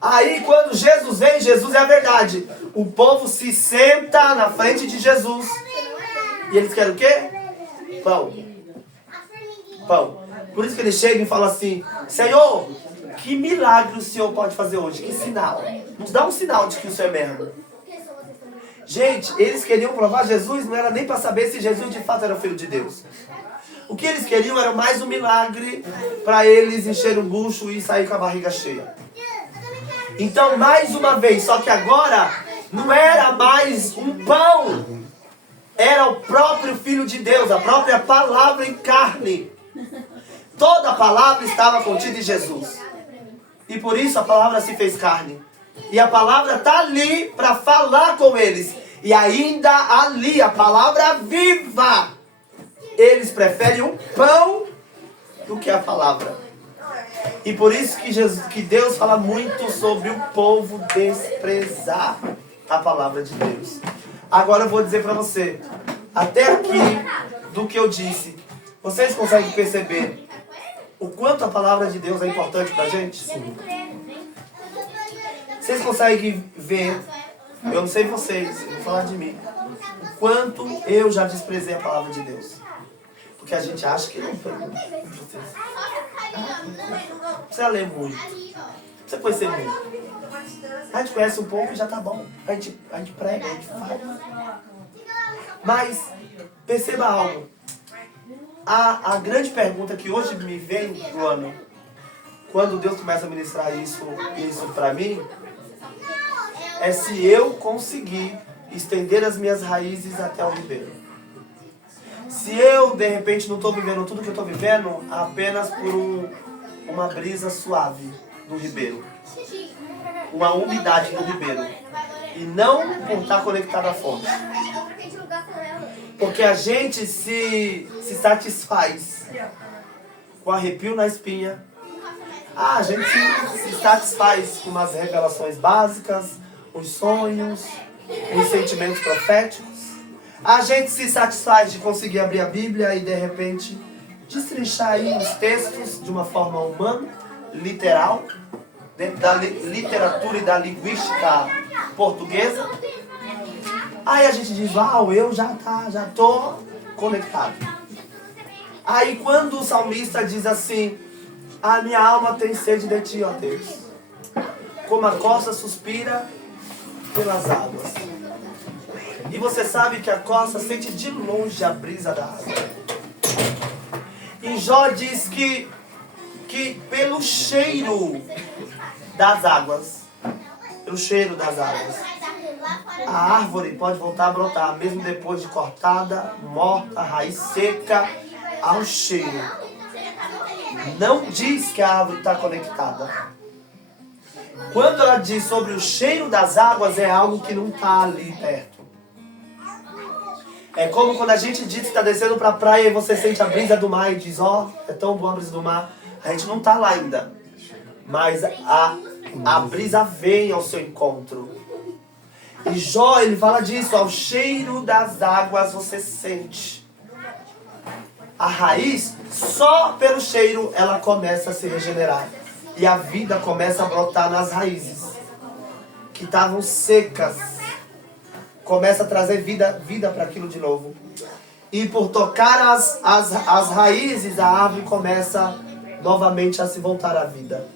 Aí quando Jesus vem, Jesus é a verdade. O povo se senta na frente de Jesus. E eles querem o quê? Pão. Pão. Por isso que eles chegam e falam assim: Senhor, que milagre o Senhor pode fazer hoje? Que sinal? Nos dá um sinal de que o Senhor é mesmo. Gente, eles queriam provar Jesus, não era nem para saber se Jesus de fato era o Filho de Deus. O que eles queriam era mais um milagre para eles encherem o bucho e sair com a barriga cheia. Então, mais uma vez, só que agora não era mais um pão. Era o próprio Filho de Deus, a própria palavra em carne. Toda a palavra estava contida em Jesus. E por isso a palavra se fez carne. E a palavra está ali para falar com eles. E ainda ali, a palavra viva. Eles preferem o pão do que a palavra. E por isso que Deus fala muito sobre o povo desprezar a palavra de Deus. Agora eu vou dizer para você, até aqui do que eu disse, vocês conseguem perceber o quanto a palavra de Deus é importante para a gente? Sim. Vocês conseguem ver, eu não sei vocês, eu vou falar de mim, o quanto eu já desprezei a palavra de Deus. Porque a gente acha que não foi. Não precisa ler muito. Não precisa conhecer muito. A gente conhece um pouco e já tá bom. A gente prega, a gente fala. Mas, perceba algo. A grande pergunta que hoje me vem do ano, quando Deus começa a ministrar isso pra mim, é se eu conseguir estender as minhas raízes até o ribeiro. Se eu, de repente, não estou vivendo tudo que eu estou vivendo apenas por uma brisa suave do ribeiro, uma umidade do ribeiro, e não por estar conectado à fonte. Porque a gente se satisfaz com arrepio na espinha. A gente se satisfaz com umas revelações básicas, os sonhos, os sentimentos proféticos. A gente se satisfaz de conseguir abrir a Bíblia e de repente destrinchar aí os textos de uma forma humana, literal, dentro da literatura e da linguística portuguesa. Aí a gente diz: uau, eu já tô conectado. Aí quando o salmista diz assim: a minha alma tem sede de ti, ó Deus, como a costa suspira pelas águas. E você sabe que a costa sente de longe a brisa da água. E Jó diz que pelo cheiro das águas, a árvore pode voltar a brotar, mesmo depois de cortada, morta, raiz seca, ao cheiro. Não diz que a árvore está conectada. Quando ela diz sobre o cheiro das águas, é algo que não está ali perto. É como quando a gente diz que está descendo para a praia e você sente a brisa do mar e diz: ó, é tão boa a brisa do mar. A gente não está lá ainda. Mas a brisa vem ao seu encontro. E Jó, ele fala disso: ao cheiro das águas você sente. a raiz, só pelo cheiro ela começa a se regenerar. E a vida começa a brotar nas raízes, que estavam secas. Começa a trazer vida para aquilo de novo. E por tocar as raízes, a árvore começa novamente a se voltar à vida.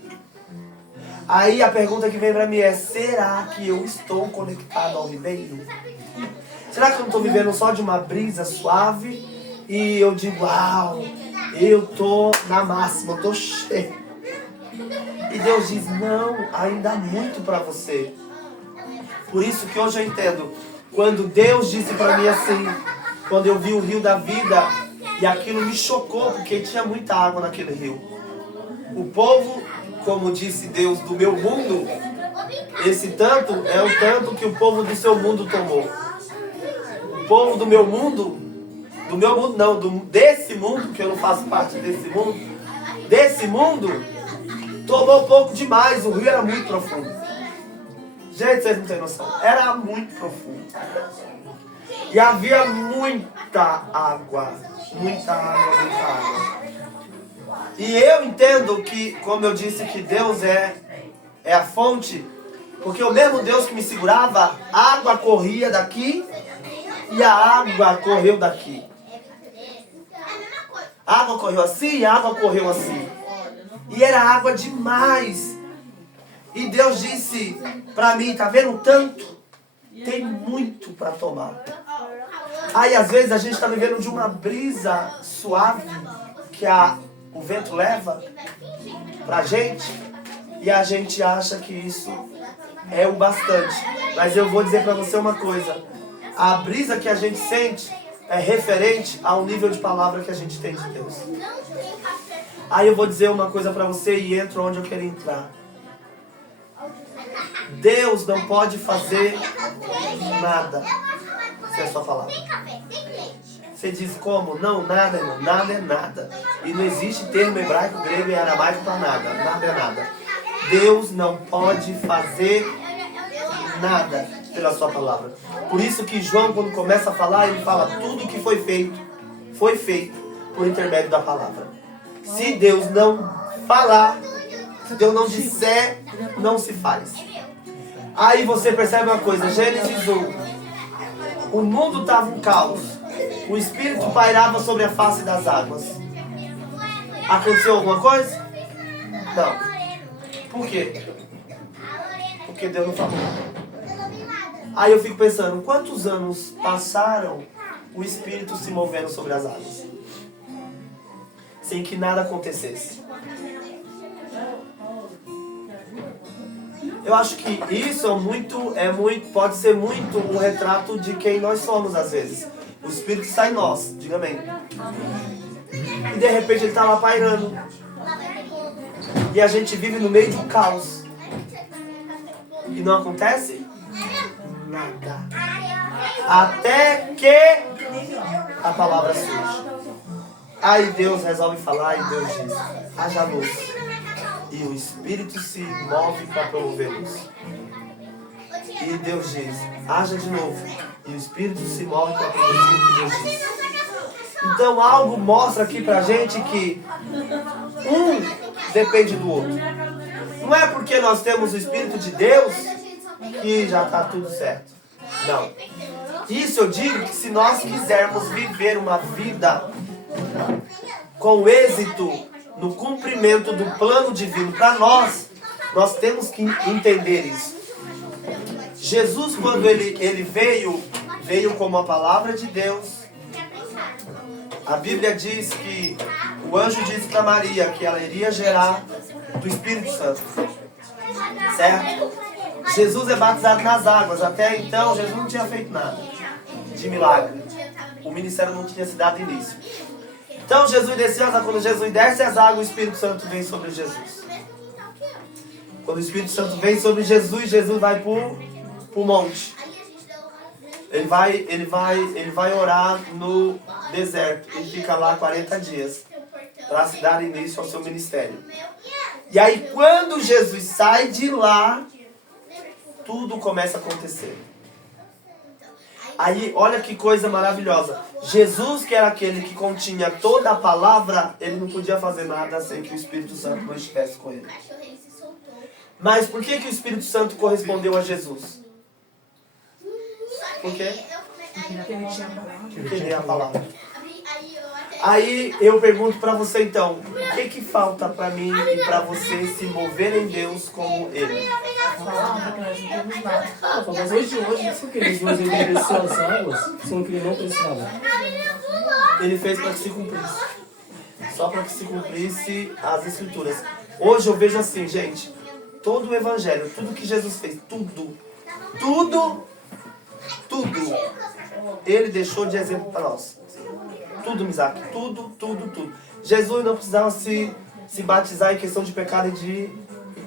Aí a pergunta que vem para mim é: será que eu estou conectado ao ribeiro? Será que eu não estou vivendo só de uma brisa suave? E eu digo, uau, eu tô na máxima, eu tô cheio. E Deus diz, não, ainda há muito para você. Por isso que hoje eu entendo. Quando Deus disse para mim assim, quando eu vi o rio da vida, e aquilo me chocou, porque tinha muita água naquele rio. O povo, como disse Deus, do meu mundo, esse tanto é o tanto que o povo do seu mundo tomou. O povo do meu mundo não, desse mundo, que eu não faço parte desse mundo, tomou pouco demais. O rio era muito profundo. Gente, vocês não têm noção. Era muito profundo. E havia muita água. Muita água, muita água. E eu entendo que, como eu disse, que Deus é a fonte. Porque o mesmo Deus que me segurava, a água corria daqui e a água correu daqui. A água correu assim e a água correu assim. E era água demais. E Deus disse pra mim, tá vendo tanto? Tem muito para tomar. Aí às vezes a gente está vivendo de uma brisa suave que o vento leva pra gente. E a gente acha que isso é o bastante. Mas eu vou dizer pra você uma coisa. A brisa que a gente sente é referente ao nível de palavra que a gente tem de Deus. Aí eu vou dizer uma coisa pra você e entro onde eu quero entrar. Deus não pode fazer nada sem a sua palavra. Você diz como? Não, nada, irmão. Nada é nada. E não existe termo hebraico, grego e aramaico para nada. Nada é nada. Deus não pode fazer nada pela sua palavra. Por isso que João, quando começa a falar, ele fala tudo que foi feito por intermédio da palavra. Se Deus não falar, se Deus não disser, não se faz. Aí você percebe uma coisa, Gênesis 1. O mundo estava um caos. O Espírito pairava sobre a face das águas. Aconteceu alguma coisa? Não. Por quê? Porque Deus não falou. Aí eu fico pensando, quantos anos passaram o Espírito se movendo sobre as águas? Sem que nada acontecesse. Eu acho que isso pode ser muito um retrato de quem nós somos às vezes. O Espírito está em nós, diga amém. E de repente ele está lá pairando. E a gente vive no meio de um caos. E não acontece nada. Até que a palavra surge. Aí Deus resolve falar e Deus diz, haja luz. E o Espírito se move para promover luz. E Deus diz, haja de novo. E o Espírito se move para promover o que Deus diz. Então algo mostra aqui pra gente que um depende do outro. Não é porque nós temos o Espírito de Deus que já está tudo certo. Não. Isso eu digo que se nós quisermos viver uma vida com êxito no cumprimento do plano divino para nós temos que entender isso. Jesus, quando ele veio como a palavra de Deus. A Bíblia diz que o anjo disse para Maria que ela iria gerar do Espírito Santo. Certo? Jesus é batizado nas águas. Até então, Jesus não tinha feito nada de milagre. O ministério não tinha se dado início. Então, Jesus desceu as águas. Quando Jesus desce as águas, o Espírito Santo vem sobre Jesus. Quando o Espírito Santo vem sobre Jesus, Jesus vai para o monte. Ele vai orar no deserto. Ele fica lá 40 dias para se dar início ao seu ministério. E aí quando Jesus sai de lá, tudo começa a acontecer. Aí, olha que coisa maravilhosa. Jesus, que era aquele que continha toda a palavra, ele não podia fazer nada sem que o Espírito Santo não estivesse com ele. Mas por que o Espírito Santo correspondeu a Jesus? Por quê? Porque ele tinha palavra. Porque ele é a palavra. Aí eu pergunto pra você então, o que falta pra mim e pra você se mover em Deus como Ele? Palavra que nós não temos nada. Mas hoje, isso que eles dois ele desceu as águas, sendo que ele não precisava. Ele fez para que se cumprisse. Só para que se cumprisse as Escrituras. Hoje eu vejo assim, gente, todo o Evangelho, tudo que Jesus fez, tudo, Ele deixou de exemplo para nós. Tudo, Isaac, tudo. Jesus não precisava se batizar em questão de pecado e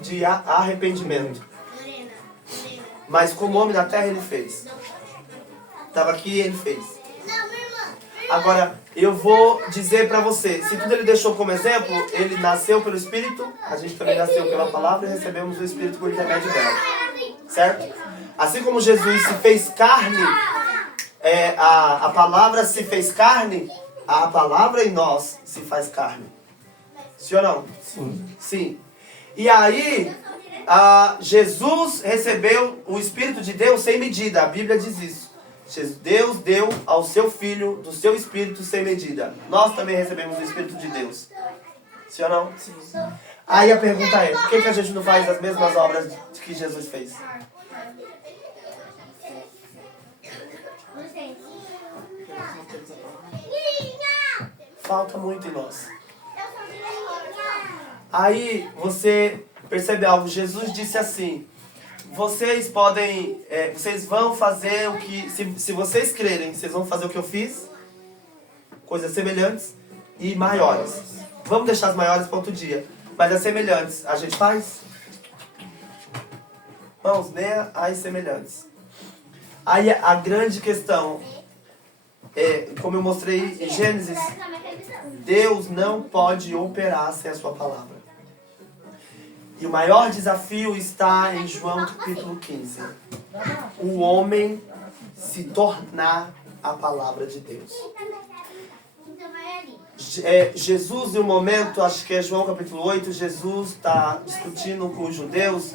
de arrependimento. Mas como homem na terra ele fez. Estava aqui e ele fez. Agora, eu vou dizer para você, se tudo ele deixou como exemplo, ele nasceu pelo Espírito, a gente também nasceu pela palavra e recebemos o Espírito por intermédio dela. Certo? Assim como Jesus se fez carne, a palavra se fez carne, a palavra em nós se faz carne. Sim ou não? Sim. E aí, Jesus recebeu o Espírito de Deus sem medida. A Bíblia diz isso. Deus deu ao seu Filho do seu Espírito sem medida. Nós também recebemos o Espírito de Deus. Sim ou não? Sim. Aí a pergunta é, por que a gente não faz as mesmas obras que Jesus fez? Falta muito em nós. Aí você percebe algo. Jesus disse assim, vocês vão fazer o que, se vocês crerem, vocês vão fazer o que eu fiz, coisas semelhantes e maiores. Vamos deixar as maiores para outro dia, mas as semelhantes a gente faz? Irmãos, nem as semelhantes. Aí a grande questão é, como eu mostrei em Gênesis, Deus não pode operar sem a sua palavra. E o maior desafio está em João capítulo 15. O homem se tornar a palavra de Deus. Jesus, em um momento, acho que é João capítulo 8, Jesus está discutindo com os judeus.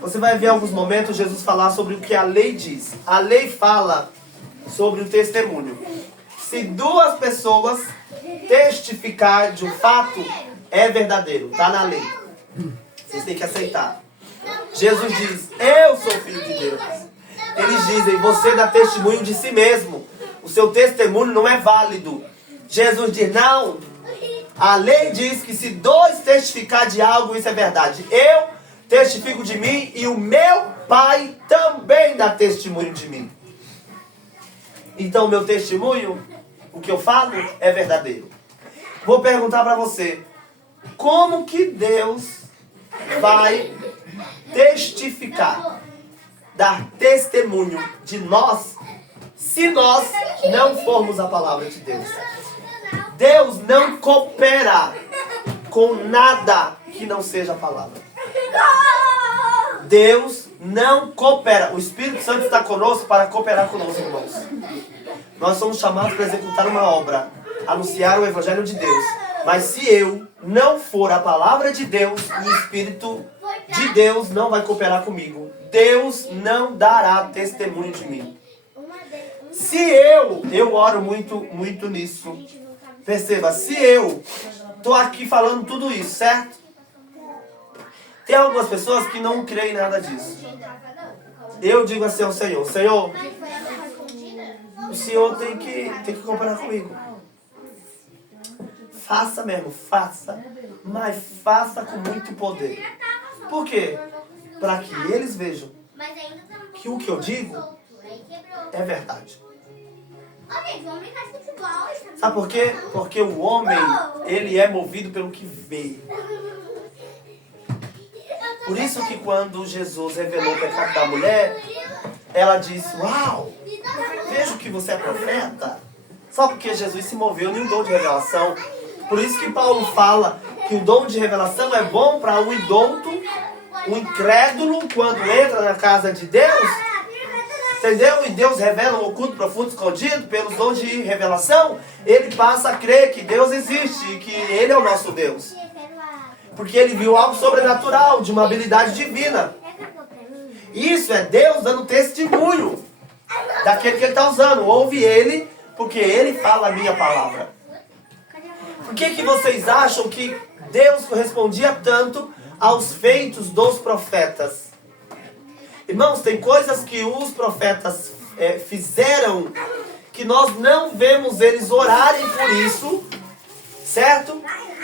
Você vai ver em alguns momentos Jesus falar sobre o que a lei diz. A lei fala sobre o testemunho. Se duas pessoas testificar de um fato, é verdadeiro, está na lei. Vocês têm que aceitar. Jesus diz, eu sou filho de Deus. Eles dizem, você dá testemunho de si mesmo. O seu testemunho não é válido. Jesus diz, não. A lei diz que se dois testificar de algo, isso é verdade. Eu testifico de mim e o meu Pai também dá testemunho de mim. Então, meu testemunho, o que eu falo, é verdadeiro. Vou perguntar para você, como que Deus vai testificar, dar testemunho de nós, se nós não formos a palavra de Deus? Deus não coopera com nada que não seja a palavra. Deus não coopera. O Espírito Santo está conosco para cooperar conosco, irmãos. Nós somos chamados para executar uma obra, anunciar o Evangelho de Deus. Mas se eu não for a palavra de Deus, o Espírito de Deus não vai cooperar comigo. Deus não dará testemunho de mim. Se eu oro muito nisso. Perceba, se eu estou aqui falando tudo isso, certo? Tem algumas pessoas que não creem em nada disso. Eu digo assim ao Senhor, Senhor, o Senhor tem que cooperar comigo. Faça mesmo, faça. Mas faça com muito poder. Por quê? Para que eles vejam que o que eu digo é verdade. Sabe por quê? Porque o homem, ele é movido pelo que vê. Por isso que quando Jesus revelou o pecado da mulher, ela disse, uau, vejo que você é profeta. Só porque Jesus se moveu em um dom de revelação. Por isso que Paulo fala que o dom de revelação é bom para o indouto, o incrédulo, quando entra na casa de Deus, entendeu? E Deus revela o oculto, profundo, escondido, pelos dons de revelação, ele passa a crer que Deus existe e que Ele é o nosso Deus. Porque ele viu algo sobrenatural, de uma habilidade divina. Isso é Deus dando testemunho daquele que Ele está usando. Ouve Ele, porque Ele fala a minha palavra. Por que vocês acham que Deus correspondia tanto aos feitos dos profetas? Irmãos, tem coisas que os profetas fizeram que nós não vemos eles orarem por isso, certo?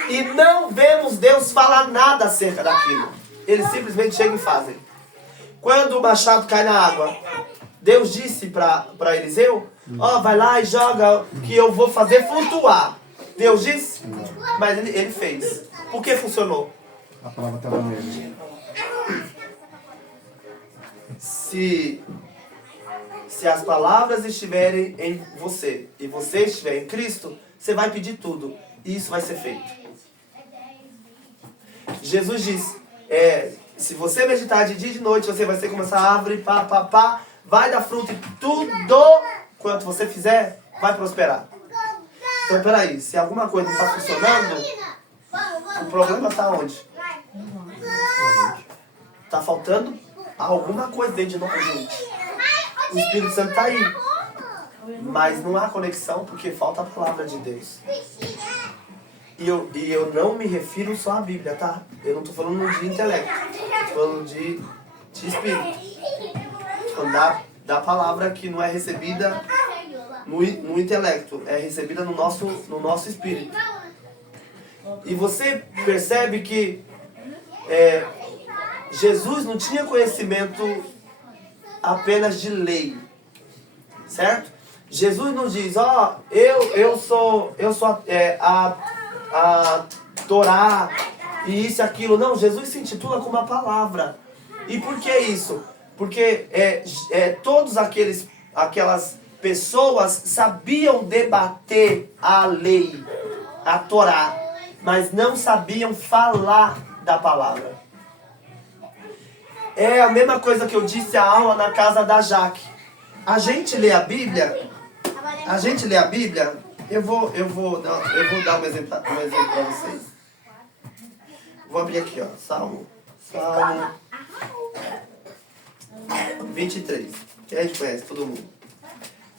E não vemos Deus falar nada acerca daquilo. Eles simplesmente chegam e fazem. Quando o machado cai na água, Deus disse para Eliseu, vai lá e joga que eu vou fazer flutuar. Deus disse, mas ele fez. Por que funcionou? A palavra estava nele. Se as palavras estiverem em você e você estiver em Cristo, você vai pedir tudo e isso vai ser feito. Jesus disse, se você meditar de dia e de noite, você vai ser como essa árvore, vai dar fruto e tudo quanto você fizer, vai prosperar. Então, peraí, se alguma coisa não está funcionando, o problema está onde? Está faltando alguma coisa dentro de nós, gente. O Espírito Santo está aí. Mas não há conexão porque falta a palavra de Deus. E eu não me refiro só à Bíblia, tá? Eu não estou falando de intelecto. Estou falando de espírito. Estou falando da palavra que não é recebida no intelecto. É recebida no nosso espírito. E você percebe que Jesus não tinha conhecimento apenas de lei. Certo? Jesus não diz, eu sou a Torá e isso e aquilo. Não, Jesus se intitula como a palavra. E por que isso? Porque todas aquelas pessoas sabiam debater a lei, a Torá, mas não sabiam falar da palavra. É a mesma coisa que eu disse a aula na casa da Jaque. A gente lê a Bíblia, eu vou dar um exemplo para vocês. Vou abrir aqui, Salmo 23. Que a gente conhece, todo mundo.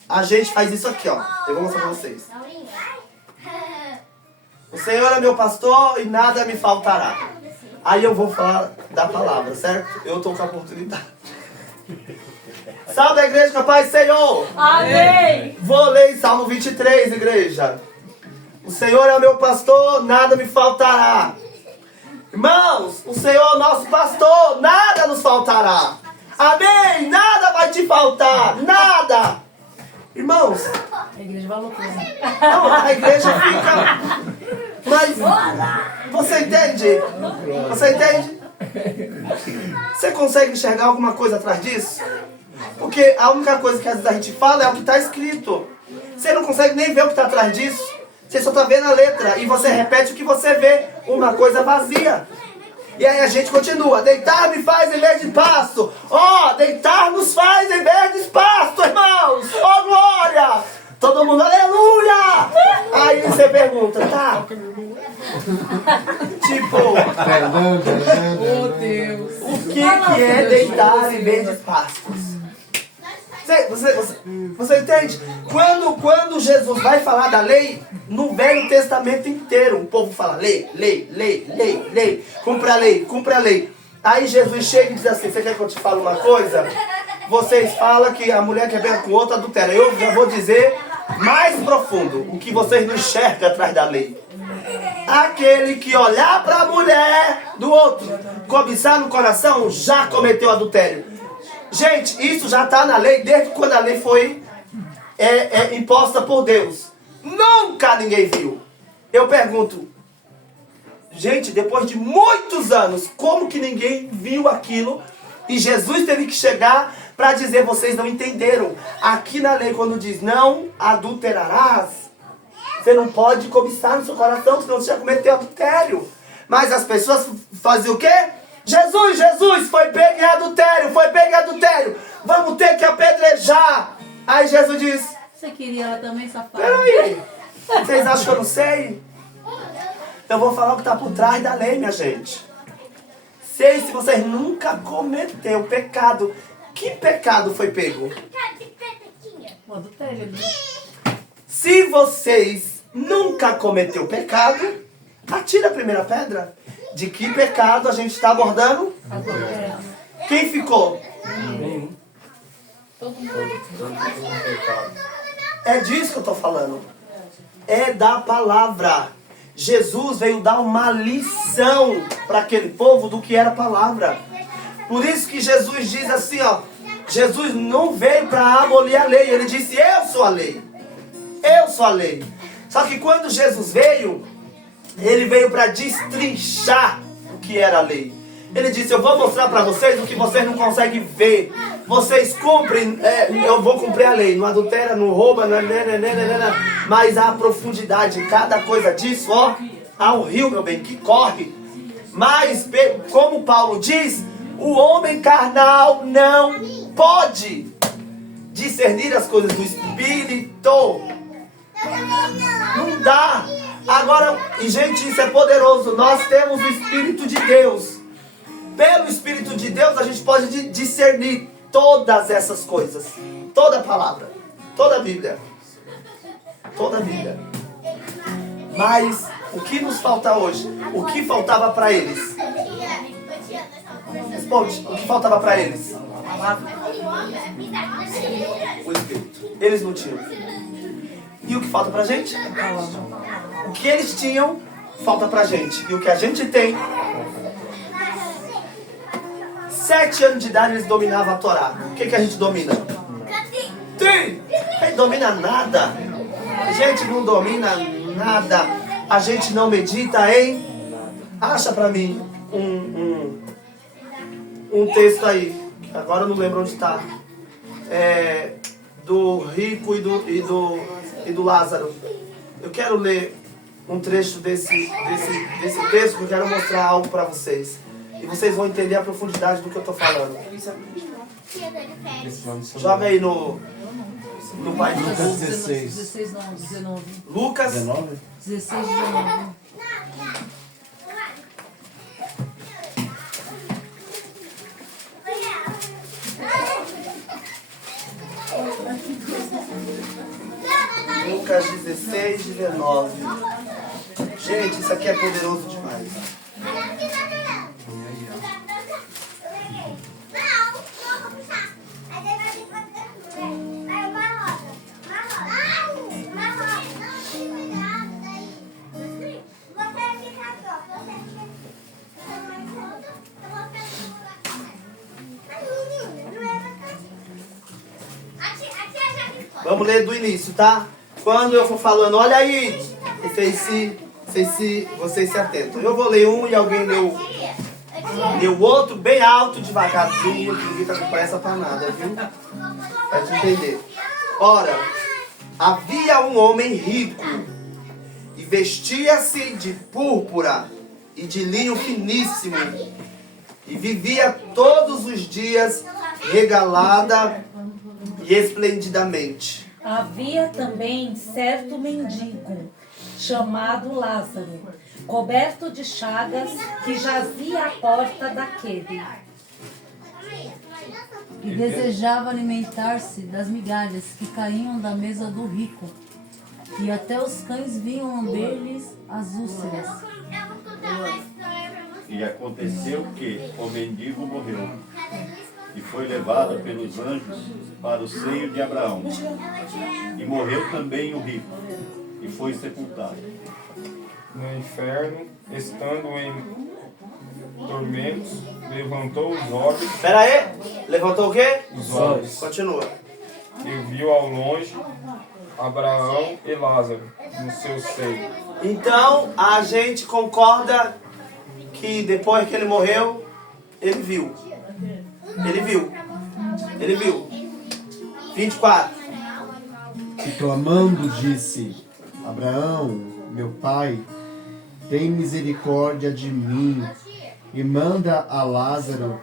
A gente faz isso aqui, Eu vou mostrar para vocês. O Senhor é meu pastor e nada me faltará. Aí eu vou falar da palavra, certo? Eu estou com a oportunidade. Salve da igreja, capaz, Senhor! Amém! Vou ler Salmo 23, igreja. O Senhor é o meu pastor, nada me faltará. Irmãos, o Senhor é o nosso pastor, nada nos faltará. Amém! Nada vai te faltar, nada! Irmãos, A igreja vai loucura. não, a igreja fica... Mas, você entende? Você entende? Você consegue enxergar alguma coisa atrás disso? Porque a única coisa que às vezes a gente fala é o que está escrito. Você não consegue nem ver o que está atrás disso. Você só está vendo a letra e você repete o que você vê. Uma coisa vazia. E aí a gente continua. Deitar me faz em vez de pasto. Deitar nos faz em vez de pasto, irmãos. Glória! Todo mundo, aleluia! Aí você pergunta, tá? Tipo, Oh, Deus. o que é deitar em vez de pastos? Você entende? Quando Jesus vai falar da lei, no Velho Testamento inteiro, o povo fala lei, cumpre a lei. Aí Jesus chega e diz assim, você quer que eu te fale uma coisa? Vocês falam que a mulher que é bem com outra adultera. Eu já vou dizer mais profundo, o que vocês não enxergam atrás da lei. Aquele que olhar para a mulher do outro, cobiçar no coração, já cometeu adultério. Gente, isso já está na lei desde quando a lei foi imposta por Deus. Nunca ninguém viu. Eu pergunto, gente, depois de muitos anos, como que ninguém viu aquilo? E Jesus teve que chegar para dizer, vocês não entenderam. Aqui na lei, quando diz não adulterarás, você não pode cobiçar no seu coração, senão você já cometeu adultério. Mas as pessoas faziam o quê? Jesus, foi pego em adultério. Vamos ter que apedrejar Aí Jesus diz, Você queria ela também, safada? peraí, vocês acham que eu não sei? Eu vou falar o que está por trás da lei, minha gente. Sei se vocês nunca cometeu pecado. Que pecado foi pego? O adultério, né? Se vocês nunca cometeu pecado, atira a primeira pedra. De que pecado a gente está abordando? Adultério. Quem ficou? Nenhum. É disso que eu estou falando. É da palavra. Jesus veio dar uma lição para aquele povo do que era a palavra. Por isso que Jesus diz assim, ó. Jesus não veio para abolir a lei. Ele disse, eu sou a lei. Eu sou a lei. Só que quando Jesus veio, ele veio para destrinchar o que era a lei. Ele disse, eu vou mostrar para vocês o que vocês não conseguem ver. Vocês cumprem, eu vou cumprir a lei. Não adultera, não rouba, mas a profundidade, cada coisa disso, ó, há um rio, meu bem, que corre. Mas, como Paulo diz, o homem carnal não pode discernir as coisas do Espírito. Não dá. Agora, e gente, isso é poderoso. Nós temos o Espírito de Deus. Pelo Espírito de Deus, a gente pode discernir todas essas coisas. Toda a palavra. Toda a Bíblia. Toda a Bíblia. Mas, o que nos falta hoje? O que faltava para eles? Responde. O que faltava para eles? O Espírito. Eles não tinham. E o que falta pra gente? O que eles tinham, falta pra gente. E o que a gente tem... 7 anos de idade eles dominavam a Torá. O que a gente domina? Tem! A gente domina nada. A gente não domina nada. A gente não medita em... Acha pra mim um texto aí. Que agora eu não lembro onde está. Do rico e do Lázaro. Eu quero ler um trecho desse texto que eu quero mostrar algo para vocês. E vocês vão entender a profundidade do que eu estou falando. Joga aí no pai de Lucas 16. 16 não, 19. Lucas 19? 16, 19. Lucas 16, 19. Gente, isso aqui é poderoso demais. Vamos ler do início, tá? Quando eu for falando, olha aí, vocês se atentam. Eu vou ler um e alguém lê o outro bem alto, devagarzinho, que ninguém tá com pressa pra nada, viu? Pra te entender. Ora, havia um homem rico e vestia-se de púrpura e de linho finíssimo e vivia todos os dias regalada e esplendidamente. Havia também certo mendigo, chamado Lázaro, coberto de chagas, que jazia à porta daquele. E desejava alimentar-se das migalhas que caíam da mesa do rico. E até os cães vinham lamber-lhes as úlceras. E aconteceu que o mendigo morreu e foi levado pelos anjos para o seio de Abraão. E morreu também o rico e foi sepultado. No inferno, estando em tormentos, levantou os olhos. Pera aí, levantou o quê? Os olhos. Continua. E viu ao longe Abraão e Lázaro no seu seio. Então, a gente concorda que depois que ele morreu, ele viu. Ele viu. Ele viu. 24. E clamando disse: Abraão, meu pai, tem misericórdia de mim e manda a Lázaro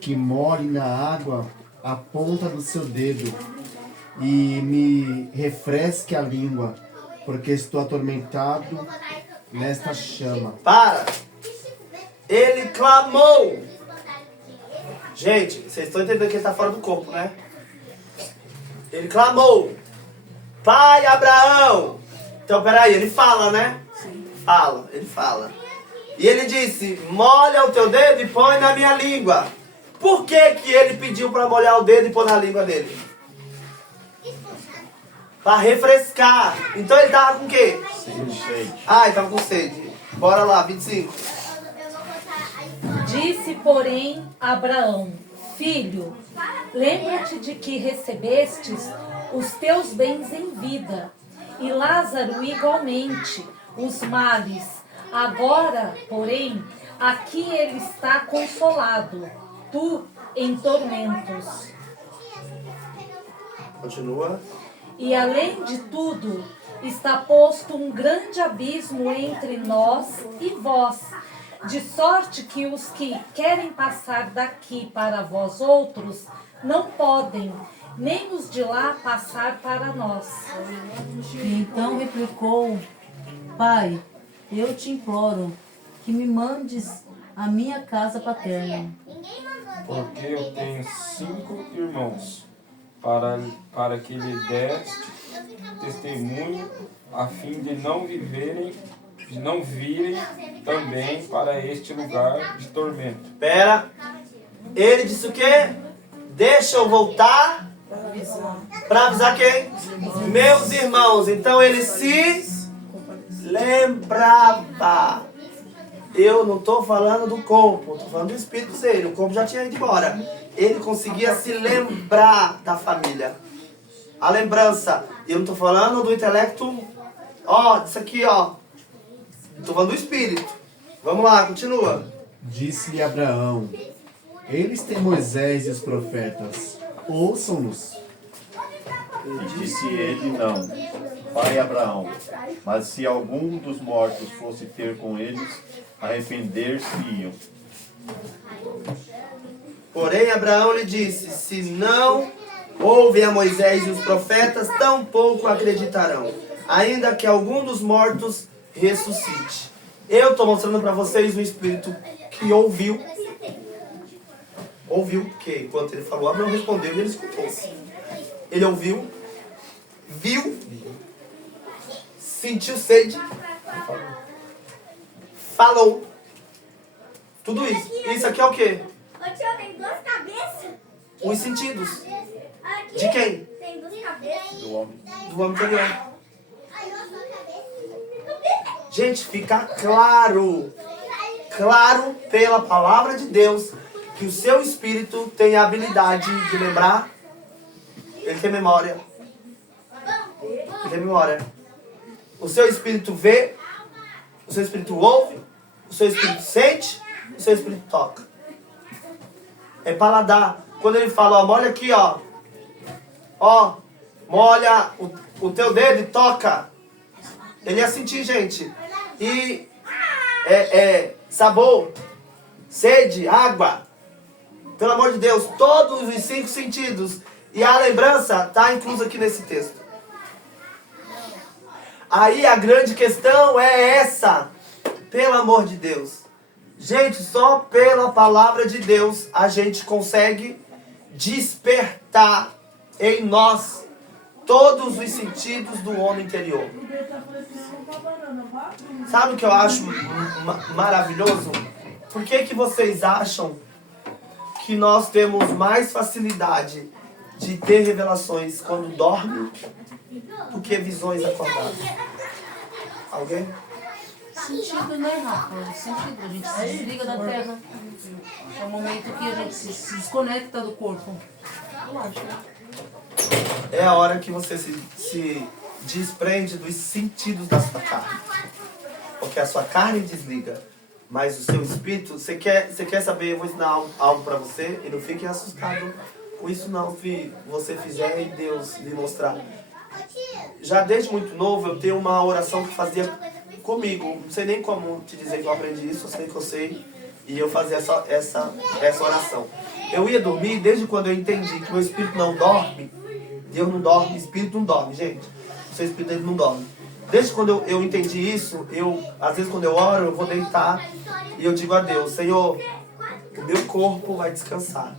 que more na água a ponta do seu dedo e me refresque a língua, porque estou atormentado nesta chama. Para! Ele clamou. Gente, vocês estão entendendo que ele está fora do corpo, né? Ele clamou. Pai Abraão. Então, peraí, ele fala, né? Ele fala. E ele disse, molha o teu dedo e põe na minha língua. Por que que ele pediu para molhar o dedo e pôr na língua dele? Para refrescar. Então ele estava com o quê? Sede. Ah, ele estava com sede. Bora lá, 25. Disse, porém, Abraão, filho, lembra-te de que recebestes os teus bens em vida, e Lázaro igualmente, os males. Agora, porém, aqui ele está consolado, tu em tormentos. Continua. E além de tudo, está posto um grande abismo entre nós e vós, de sorte que os que querem passar daqui para vós outros não podem, nem os de lá passar para nós. E então replicou: Pai, eu te imploro que me mandes à minha casa paterna. Porque eu tenho 5 irmãos, para que lhe deste testemunho, a fim de não virem também para este lugar de tormento. Pera. Ele disse o quê? Deixa eu voltar para avisar quem? Meus irmãos. Então ele se lembrava. Eu não estou falando do corpo, estou falando do espírito dele. O corpo já tinha ido embora. Ele conseguia se lembrar da família. A lembrança. Eu não estou falando do intelecto. Ó, isso aqui, ó. Estou falando do espírito. Vamos lá, continua. Disse-lhe Abraão: eles têm Moisés e os profetas, ouçam-nos. E disse ele, não, pai Abraão, mas se algum dos mortos fosse ter com eles, arrepender-se-iam. Porém, Abraão lhe disse, se não ouvem a Moisés e os profetas, tampouco acreditarão, ainda que algum dos mortos ressuscite. Eu estou mostrando para vocês um espírito que ouviu, porque enquanto ele falou, Abraão respondeu e ele escutou. Ele ouviu, viu, sentiu sede, falou. Tudo isso. Isso aqui é o quê? Ô tio, tem 2 cabeças. Os sentidos. Aqui De quem? tem 2 cabeças. Do homem. Do homem interior. Gente, fica claro pela palavra de Deus que o seu espírito tem a habilidade de lembrar. Ele tem memória. Ele tem memória. O seu espírito vê, o seu espírito ouve, o seu espírito sente, o seu espírito toca. É paladar. Quando ele fala, ó, molha aqui, ó. Ó, molha o teu dedo e toca. Ele ia sentir, gente. E sabor, sede, água. Pelo amor de Deus, todos os 5 sentidos. E a lembrança está inclusa aqui nesse texto. Aí a grande questão é essa. Pelo amor de Deus. Gente, só pela palavra de Deus a gente consegue despertar em nós todos os sentidos do homem interior. Sabe o que eu acho maravilhoso? Por que vocês acham que nós temos mais facilidade de ter revelações quando dorme do que visões acordadas? Alguém? Sentido, né, Rafa? Sentido. A gente se desliga da terra. É o momento que a gente se desconecta do corpo. É a hora que você se desprende dos sentidos da sua carne. Porque a sua carne desliga, mas o seu espírito... Você quer saber? Eu vou ensinar algo para você e não fique assustado com isso não, se você fizer e Deus lhe mostrar. Já desde muito novo eu tenho uma oração que fazia comigo. Não sei nem como te dizer que eu aprendi isso, eu sei que eu sei. E eu fazia essa oração. Eu ia dormir desde quando eu entendi que meu espírito não dorme. Deus não dorme, espírito não dorme, gente. O seu espírito ele não dorme. Desde quando eu entendi isso, às vezes quando eu oro, eu vou deitar e eu digo a Deus, Senhor, o meu corpo vai descansar,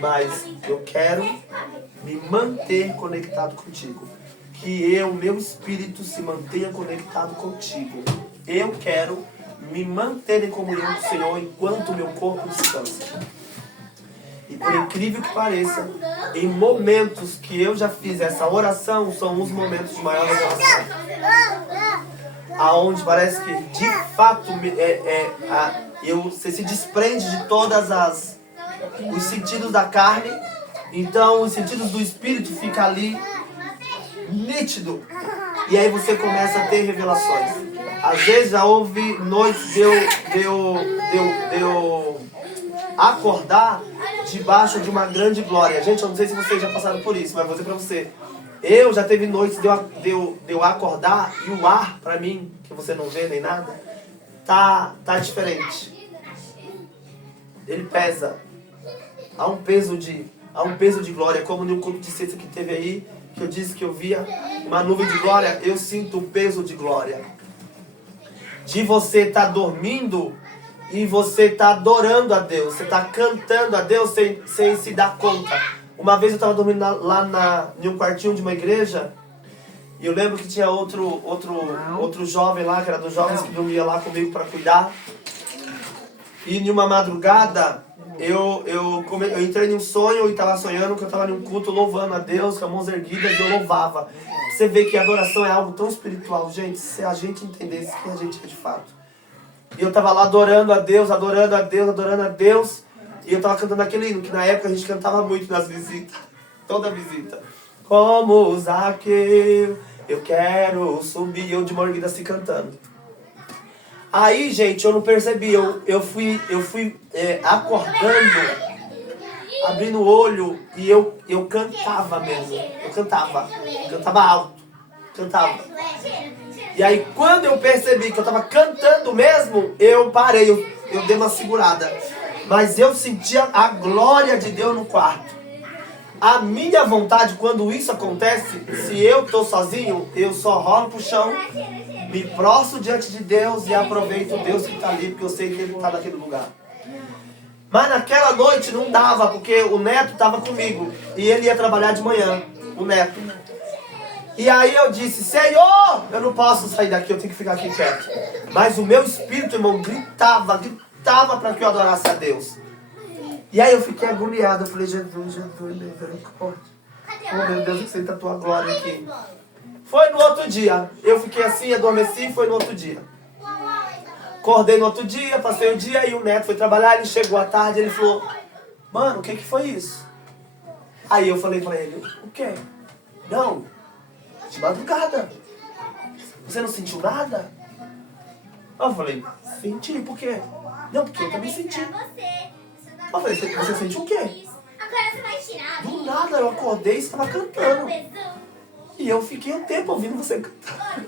mas eu quero me manter conectado contigo. Que meu espírito se mantenha conectado contigo. Eu quero me manter em comunhão com o Senhor enquanto o meu corpo descansa. E por incrível que pareça, em momentos que eu já fiz essa oração, são os momentos de maior revelação. Aonde parece que, de fato, você se desprende de todas os sentidos da carne. Então, os sentidos do espírito ficam ali nítido. E aí você começa a ter revelações. Às vezes já houve noites de eu acordar debaixo de uma grande glória. Gente, eu não sei se vocês já passaram por isso, mas vou dizer pra você. Eu já teve noites de eu acordar e o ar, pra mim, que você não vê nem nada, tá diferente. Ele pesa. Há um peso de glória, como no culto de sexta que teve aí, que eu disse que eu via uma nuvem de glória, eu sinto o peso de glória. De você estar dormindo e você está adorando a Deus, você está cantando a Deus sem se dar conta. Uma vez eu estava dormindo lá em um quartinho de uma igreja, e eu lembro que tinha outro jovem lá, que era dos jovens que dormia lá comigo para cuidar. E em uma madrugada, eu entrei em um sonho e estava sonhando que eu estava em um culto louvando a Deus, com as mãos erguidas, e eu louvava. Você vê que a adoração é algo tão espiritual, gente, se a gente entendesse quem a gente é de fato. E eu estava lá adorando a Deus, adorando a Deus, adorando a Deus. E eu estava cantando aquele hino, que na época a gente cantava muito nas visitas. Toda visita. Como Zaqueu, eu quero subir. Eu de mão erguida assim cantando. Aí, gente, eu não percebi. Eu fui acordando, abrindo o olho, e eu cantava mesmo. Eu cantava alto. Cantava. E aí, quando eu percebi que eu estava cantando mesmo, eu parei, eu dei uma segurada. Mas eu sentia a glória de Deus no quarto. A minha vontade, quando isso acontece, se eu estou sozinho, eu só rolo pro chão, me prostro diante de Deus e aproveito Deus que está ali, porque eu sei que Ele está naquele lugar. Mas naquela noite não dava, porque o neto estava comigo. E ele ia trabalhar de manhã, o neto. E aí eu disse, Senhor, eu não posso sair daqui, eu tenho que ficar aqui quieto. Mas o meu espírito, irmão, gritava para que eu adorasse a Deus. E aí eu fiquei agoniado, eu falei, Jesus, misericórdia. Oh meu Deus, aceita a tua glória aqui. Foi no outro dia, eu fiquei assim, adormeci, foi no outro dia. Acordei no outro dia, passei o dia, e o neto foi trabalhar, ele chegou à tarde, ele falou, mano, o que foi isso? Aí eu falei pra ele, o quê? Não, de madrugada. Você não sentiu nada? Eu falei, senti, por quê? Não, porque eu também senti. Eu falei, você sentiu o quê? Do nada, eu acordei e estava cantando. E eu fiquei um tempo ouvindo você cantar.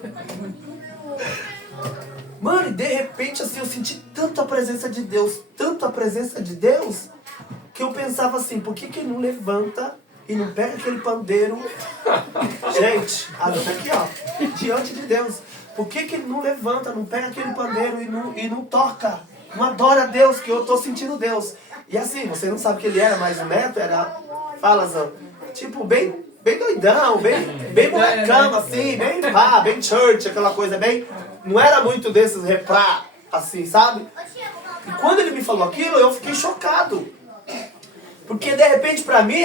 Mano, e de repente assim, eu senti tanto a presença de Deus, que eu pensava assim, por que ele não levanta e não pega aquele pandeiro? Gente, aqui ó, diante de Deus. Por que ele não levanta, não pega aquele pandeiro e não toca? Não adora a Deus, que eu tô sentindo Deus. E assim, você não sabe que ele era, mas o neto era, fala Zan, tipo, bem doidão, bem molecão, assim, bem church, aquela coisa bem... Não era muito desses reprá, assim, sabe? E quando ele me falou aquilo, eu fiquei chocado. Porque de repente pra mim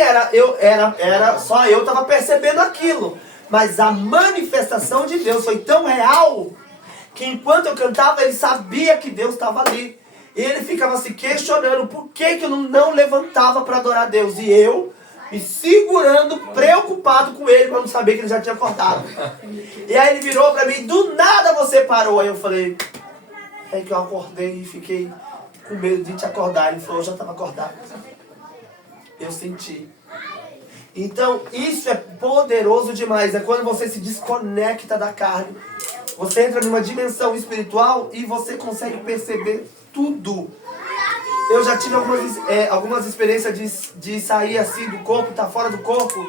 só eu tava percebendo aquilo. Mas a manifestação de Deus foi tão real que enquanto eu cantava, ele sabia que Deus estava ali. E ele ficava se questionando por que eu não levantava para adorar a Deus. E eu me segurando, preocupado com ele, para não saber que ele já tinha acordado. E aí ele virou para mim, do nada você parou. Aí eu falei, é que eu acordei e fiquei com medo de te acordar. Ele falou, eu já estava acordado. Eu senti. Então, isso é poderoso demais. É quando você se desconecta da carne. Você entra numa dimensão espiritual e você consegue perceber tudo. Eu já tive algumas experiências de sair assim do corpo, estar fora do corpo.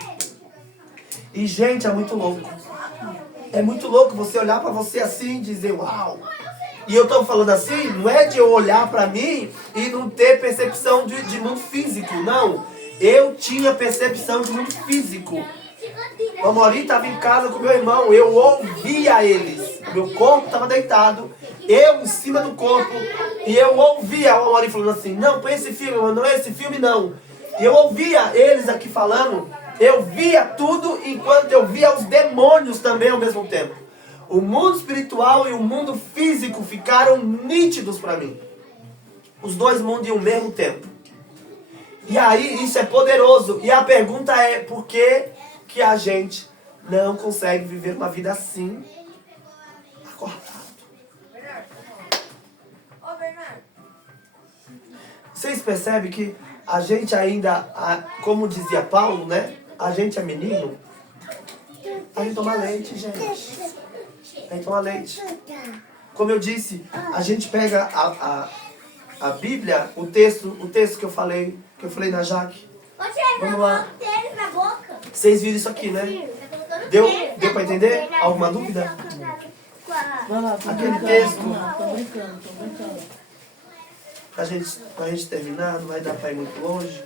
E, gente, é muito louco. É muito louco você olhar pra você assim e dizer, uau. E eu tô falando assim, não é de eu olhar pra mim e não ter percepção de mundo físico, não. Eu tinha percepção de mundo físico. O Amorim estava em casa com meu irmão, eu ouvia eles. Meu corpo estava deitado, eu em cima do corpo, e eu ouvia o Amorim falando assim, não, põe esse filme, mano, não é esse filme não. E eu ouvia eles aqui falando, eu via tudo enquanto eu via os demônios também ao mesmo tempo. O mundo espiritual e o mundo físico ficaram nítidos para mim. Os dois mundos em um mesmo tempo. E aí isso é poderoso. E a pergunta é, por que a gente não consegue viver uma vida assim, acordado? Vocês percebem que a gente ainda, como dizia Paulo, né? A gente é menino. A gente toma leite, gente. A gente toma leite. Como eu disse, a gente pega a Bíblia, o texto que eu falei na Jaque. Vamos lá. Vocês viram isso aqui, né? Deu pra entender? Alguma dúvida? Aquele texto. Tô brincando. Pra gente terminar, não vai dar pra ir muito longe.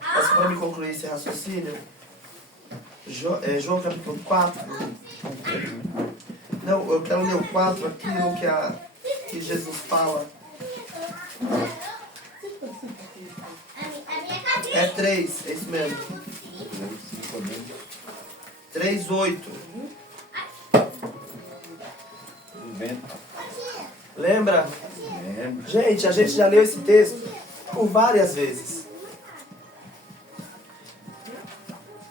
Mas pra me concluir esse raciocínio, João capítulo 4. Não, eu quero ler o 4, aquilo que Jesus fala. É 3, é isso mesmo. 3:8. Lembra? Gente, a gente já leu esse texto por várias vezes.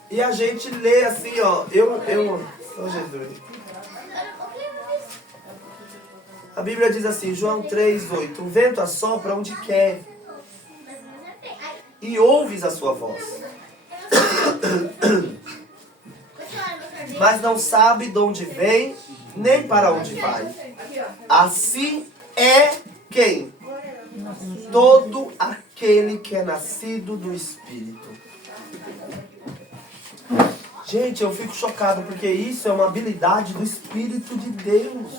E a gente lê assim, ó. Oh, Jesus. A Bíblia diz assim, João 3:8. O vento assopra onde quer. E ouves a sua voz. Mas não sabe de onde vem, nem para onde vai. Assim é quem? Todo aquele que é nascido do Espírito. Gente, eu fico chocado, porque isso é uma habilidade do Espírito de Deus.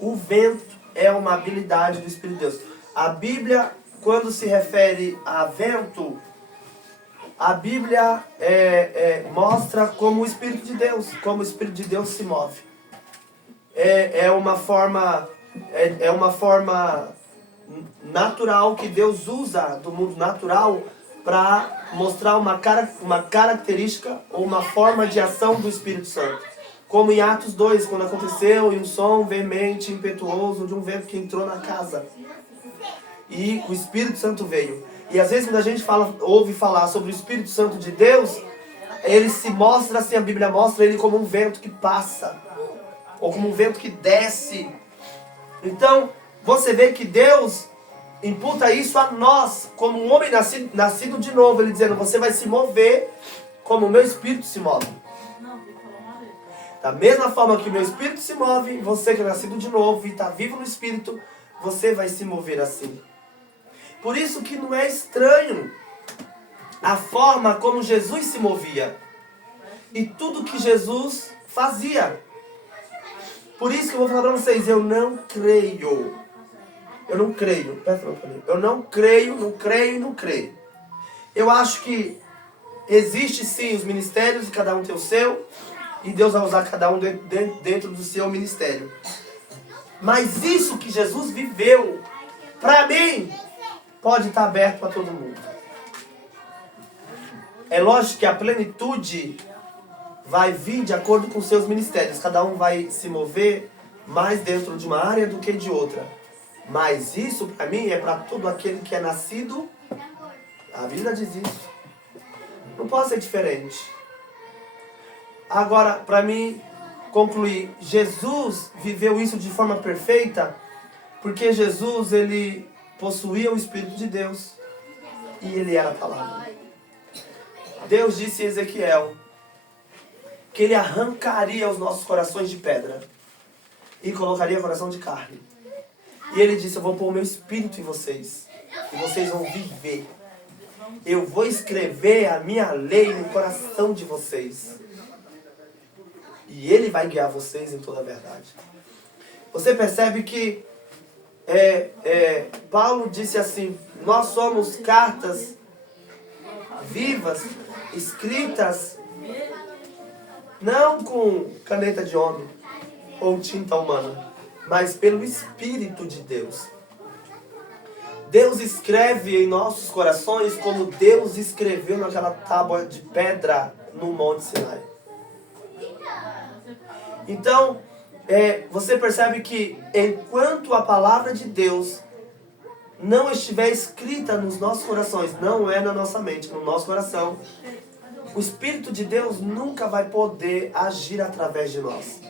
O vento é uma habilidade do Espírito de Deus. A Bíblia, quando se refere a vento, a Bíblia mostra como o Espírito de Deus, como o Espírito de Deus se move. É uma forma natural que Deus usa do mundo natural para mostrar uma característica ou uma forma de ação do Espírito Santo. Como em Atos 2, quando aconteceu um som veemente, impetuoso de um vento que entrou na casa. E o Espírito Santo veio. E às vezes quando a gente ouve falar sobre o Espírito Santo de Deus, ele se mostra assim, a Bíblia mostra ele como um vento que passa. Ou como um vento que desce. Então, você vê que Deus imputa isso a nós, como um homem nascido de novo. Ele dizendo, você vai se mover como o meu Espírito se move. Da mesma forma que o meu Espírito se move, você que é nascido de novo e está vivo no Espírito, você vai se mover assim. Por isso que não é estranho a forma como Jesus se movia. E tudo que Jesus fazia. Por isso que eu vou falar para vocês, eu não creio. Presta atenção para mim. Eu não creio. Eu acho que existe sim os ministérios e cada um tem o seu. E Deus vai usar cada um dentro do seu ministério. Mas isso que Jesus viveu, para mim, pode estar aberto para todo mundo. É lógico que a plenitude vai vir de acordo com seus ministérios. Cada um vai se mover mais dentro de uma área do que de outra. Mas isso, para mim, é para todo aquele que é nascido. A Bíblia diz isso. Não pode ser diferente. Agora, para mim concluir, Jesus viveu isso de forma perfeita, porque Jesus, ele possuía o Espírito de Deus e ele era a palavra. Deus disse em Ezequiel que ele arrancaria os nossos corações de pedra e colocaria coração de carne. E ele disse, eu vou pôr o meu Espírito em vocês e vocês vão viver. Eu vou escrever a minha lei no coração de vocês. E Ele vai guiar vocês em toda a verdade. Você percebe que Paulo disse assim, nós somos cartas vivas, escritas, não com caneta de homem ou tinta humana, mas pelo Espírito de Deus. Deus escreve em nossos corações como Deus escreveu naquela tábua de pedra no Monte Sinai. Então, você percebe que enquanto a palavra de Deus não estiver escrita nos nossos corações, não é na nossa mente, no nosso coração, o Espírito de Deus nunca vai poder agir através de nós.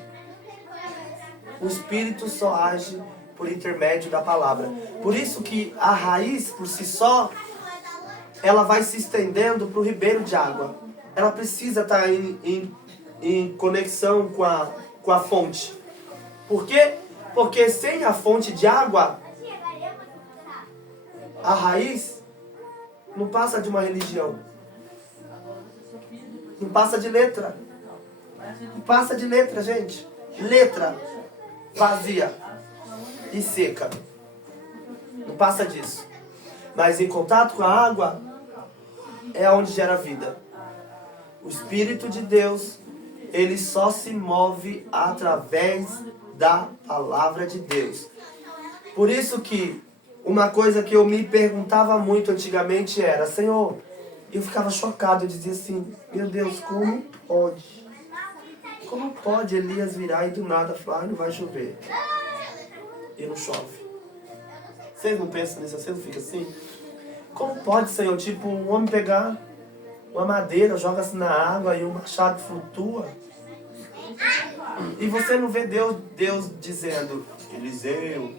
O Espírito só age por intermédio da palavra. Por isso que a raiz, por si só, ela vai se estendendo para o ribeiro de água. Ela precisa estar em conexão com a fonte. Por quê? Porque sem a fonte de água, a raiz não passa de uma religião. Não passa de letra. Não passa de letra, gente. Letra vazia e seca. Não passa disso. Mas em contato com a água é onde gera vida. O Espírito de Deus, ele só se move através da palavra de Deus. Por isso que uma coisa que eu me perguntava muito antigamente era, Senhor, eu ficava chocado, eu dizia assim, meu Deus, como pode? Como pode Elias virar e do nada falar, não vai chover? E não chove. Vocês não pensam nisso, vocês não ficam assim? Como pode, Senhor, tipo, um homem pegar uma madeira, joga-se na água e o machado flutua? E você não vê Deus dizendo, Eliseu,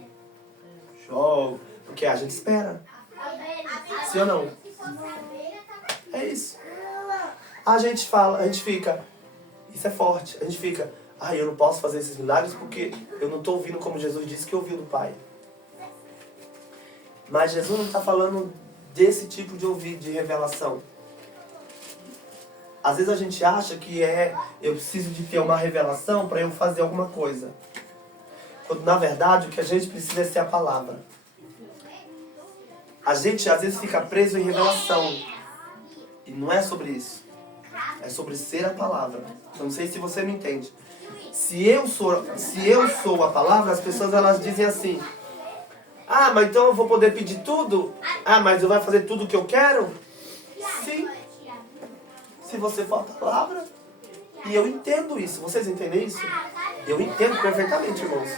chove, porque a gente espera. Sim ou não? É isso. A gente fala, a gente fica, isso é forte, a gente fica, eu não posso fazer esses milagres porque eu não estou ouvindo como Jesus disse que ouviu do Pai. Mas Jesus não está falando desse tipo de ouvir, de revelação. Às vezes a gente acha que eu preciso de ter uma revelação para eu fazer alguma coisa. Quando na verdade o que a gente precisa é ser a palavra. A gente às vezes fica preso em revelação. E não é sobre isso. É sobre ser a palavra. Eu não sei se você me entende. Se eu sou a palavra, as pessoas elas dizem assim, mas então eu vou poder pedir tudo? Mas eu vou fazer tudo o que eu quero? Sim. Se você for a palavra. E eu entendo isso. Vocês entendem isso? Eu entendo perfeitamente, irmãos.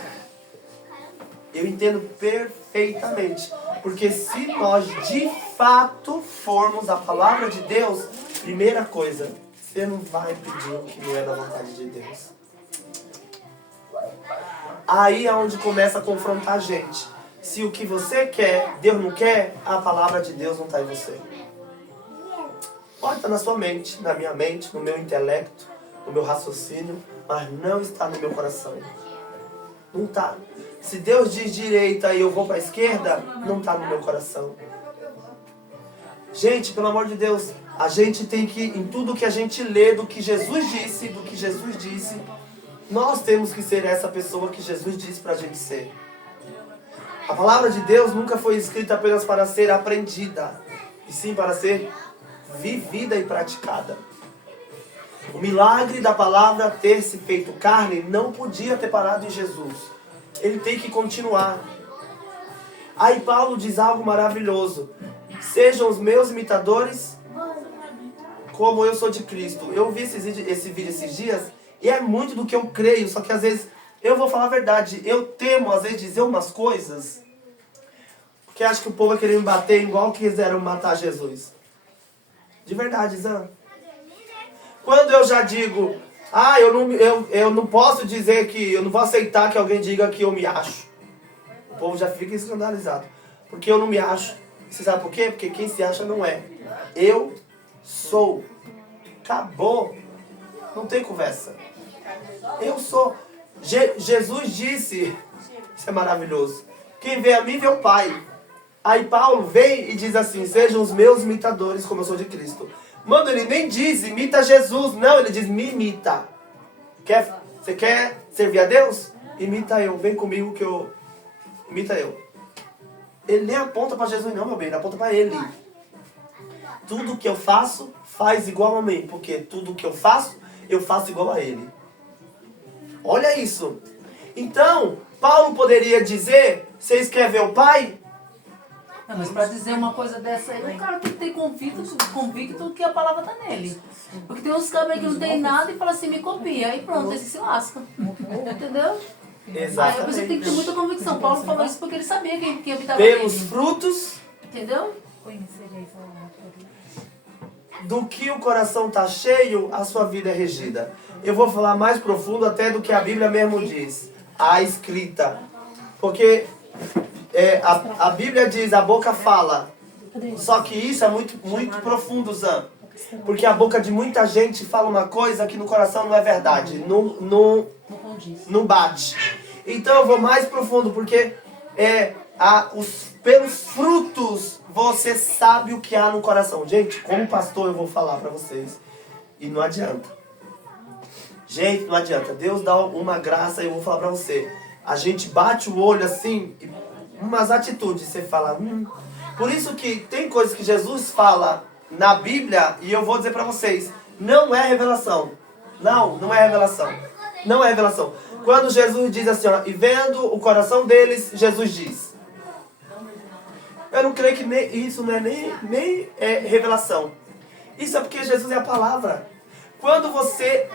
Eu entendo perfeitamente. Porque se nós de fato formos a palavra de Deus, primeira coisa, você não vai pedir o que não é da vontade de Deus. Aí é onde começa a confrontar a gente. Se o que você quer, Deus não quer, a palavra de Deus não está em você. Pode estar na sua mente, na minha mente, no meu intelecto, no meu raciocínio, mas não está no meu coração. Não está. Se Deus diz direita e eu vou para a esquerda, não está no meu coração. Gente, pelo amor de Deus, a gente tem que, em tudo que a gente lê do que Jesus disse, nós temos que ser essa pessoa que Jesus disse para a gente ser. A palavra de Deus nunca foi escrita apenas para ser aprendida, e sim para ser vivida e praticada. O milagre da palavra ter se feito carne não podia ter parado em Jesus. Ele tem que continuar. Aí Paulo diz algo maravilhoso. Sejam os meus imitadores como eu sou de Cristo. Eu vi esse vídeo esses dias e é muito do que eu creio. Só que às vezes, eu vou falar a verdade, eu temo às vezes dizer umas coisas porque acho que o povo vai querer me bater igual quiseram matar Jesus. De verdade, Zan. Quando eu já digo, eu não posso dizer que, eu não vou aceitar que alguém diga que eu me acho. O povo já fica escandalizado. Porque eu não me acho. Você sabe por quê? Porque quem se acha não é. Eu sou. Acabou. Não tem conversa. Eu sou. Jesus disse, isso é maravilhoso, quem vê a mim vê o Pai. Aí Paulo vem e diz assim, sejam os meus imitadores como eu sou de Cristo. Mano, ele nem diz imita Jesus, não, ele diz me imita. Você quer servir a Deus? Imita eu, vem comigo que eu... Imita eu. Ele nem aponta para Jesus não, meu bem, ele aponta para ele. Tudo que eu faço, faz igual a mim, porque tudo que eu faço igual a ele. Olha isso. Então, Paulo poderia dizer, vocês querem ver o Pai? Não, mas para dizer uma coisa dessa aí, o cara tem que ter convicto que a palavra tá nele. Porque tem uns cabras que não tem nada e fala assim, me copia. Aí pronto, esse se lasca. Entendeu? Exatamente. Aí você tem que ter muita convicção. Paulo falou isso porque ele sabia quem habitava Pelos nele. frutos... Entendeu? Do que o coração está cheio, a sua vida é regida. Eu vou falar mais profundo até do que a Bíblia mesmo diz. A escrita. Porque a Bíblia diz, a boca fala. Só que isso é muito profundo, Zan. Porque a boca de muita gente fala uma coisa que no coração não é verdade. Não bate. Então eu vou mais profundo, porque pelos frutos você sabe o que há no coração. Gente, como pastor eu vou falar para vocês. E não adianta. Gente, não adianta. Deus dá uma graça e eu vou falar para você. A gente bate o olho assim, umas atitudes, você fala... Por isso que tem coisas que Jesus fala na Bíblia, e eu vou dizer para vocês, não é revelação. Não é revelação. Não é revelação. Quando Jesus diz assim, ó, e vendo o coração deles, Jesus diz. Eu não creio que isso não é nem revelação. Isso é porque Jesus é a palavra. Quando você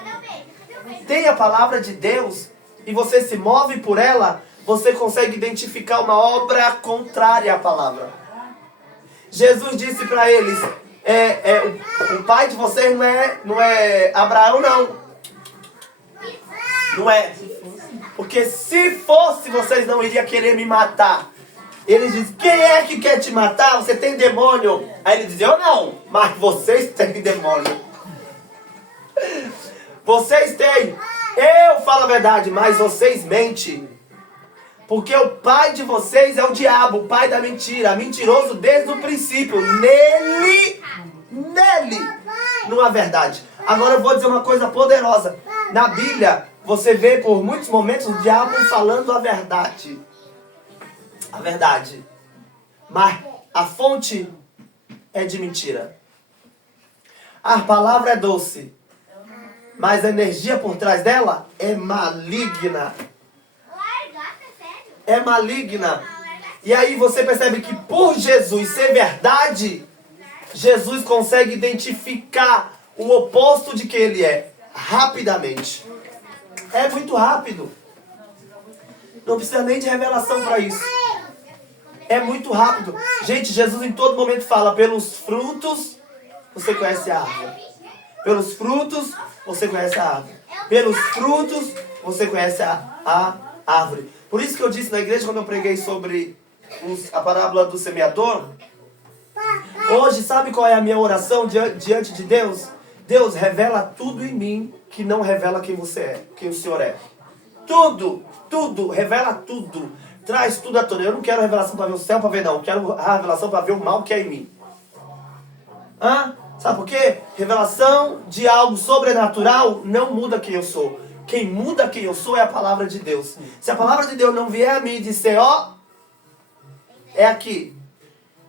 tem a palavra de Deus e você se move por ela, você consegue identificar uma obra contrária à palavra. Jesus disse para eles, o pai de vocês não é Abraão, não. Não é. Porque se fosse, vocês não iriam querer me matar. Ele diz, quem é que quer te matar? Você tem demônio. Aí ele diz, eu não, mas vocês têm demônio. Vocês têm. Eu falo a verdade, mas vocês mentem. Porque o pai de vocês é o diabo, o pai da mentira. Mentiroso desde o princípio. Nele não há verdade. Agora eu vou dizer uma coisa poderosa. Na Bíblia, você vê por muitos momentos o diabo falando a verdade. A verdade. Mas a fonte é de mentira. A palavra é doce, mas a energia por trás dela é maligna. É maligna. E aí você percebe que por Jesus ser verdade, Jesus consegue identificar o oposto de quem ele é, rapidamente. É muito rápido. Não precisa nem de revelação para isso. É muito rápido. Gente, Jesus em todo momento fala, pelos frutos você conhece a árvore. Pelos frutos você conhece a árvore. Pelos frutos você conhece a árvore. Por isso que eu disse na igreja, quando eu preguei sobre a parábola do semeador, hoje, sabe qual é a minha oração diante de Deus? Deus, revela tudo em mim que não revela quem você é, quem o Senhor é. Tudo, revela tudo. Traz tudo à tona. Eu não quero revelação para ver o céu, para ver não. Eu quero a revelação para ver o mal que é em mim. Sabe por quê? Revelação de algo sobrenatural não muda quem eu sou. Quem muda quem eu sou é a palavra de Deus. Se a palavra de Deus não vier a mim e disser, ó, é aqui.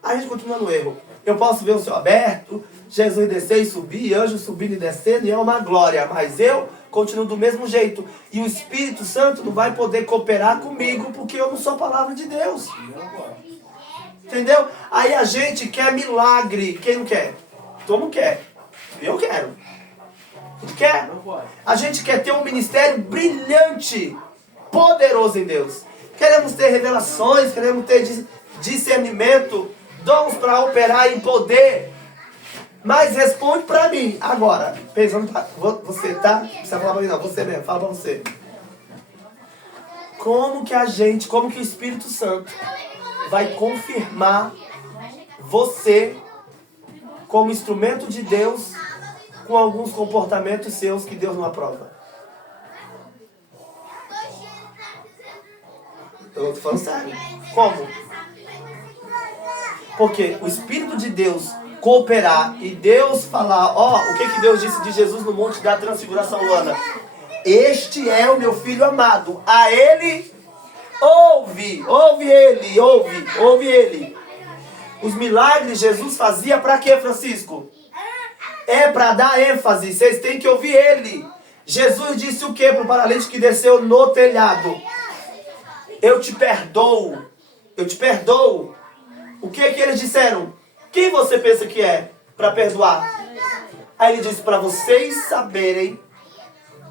A gente continua no erro. Eu posso ver o céu aberto, Jesus descer e subir, anjos subindo e descendo, e é uma glória. Mas eu continuo do mesmo jeito. E o Espírito Santo não vai poder cooperar comigo, porque eu não sou a palavra de Deus. Entendeu? Aí a gente quer milagre. Quem não quer? Todo mundo quer. Eu quero. A gente quer? A gente quer ter um ministério brilhante, poderoso em Deus. Queremos ter revelações, queremos ter discernimento, dons para operar em poder. Mas responde para mim agora, pensando pra você, tá? Não precisa falar para mim não, você mesmo, fala para você. Como que o Espírito Santo vai confirmar você como instrumento de Deus com alguns comportamentos seus que Deus não aprova? Eu tô falando sério. Como? Porque o Espírito de Deus cooperar e Deus falar, ó, o que Deus disse de Jesus no Monte da Transfiguração, Luana? Este é o meu filho amado. A ele ouve. Ouve ele, ouve ele. Os milagres Jesus fazia para quê, Francisco? É para dar ênfase. Vocês têm que ouvir ele. Jesus disse o que para o paralítico que desceu no telhado? Eu te perdoo. Eu te perdoo. O que eles disseram? Quem você pensa que é para perdoar? Aí ele disse para vocês saberem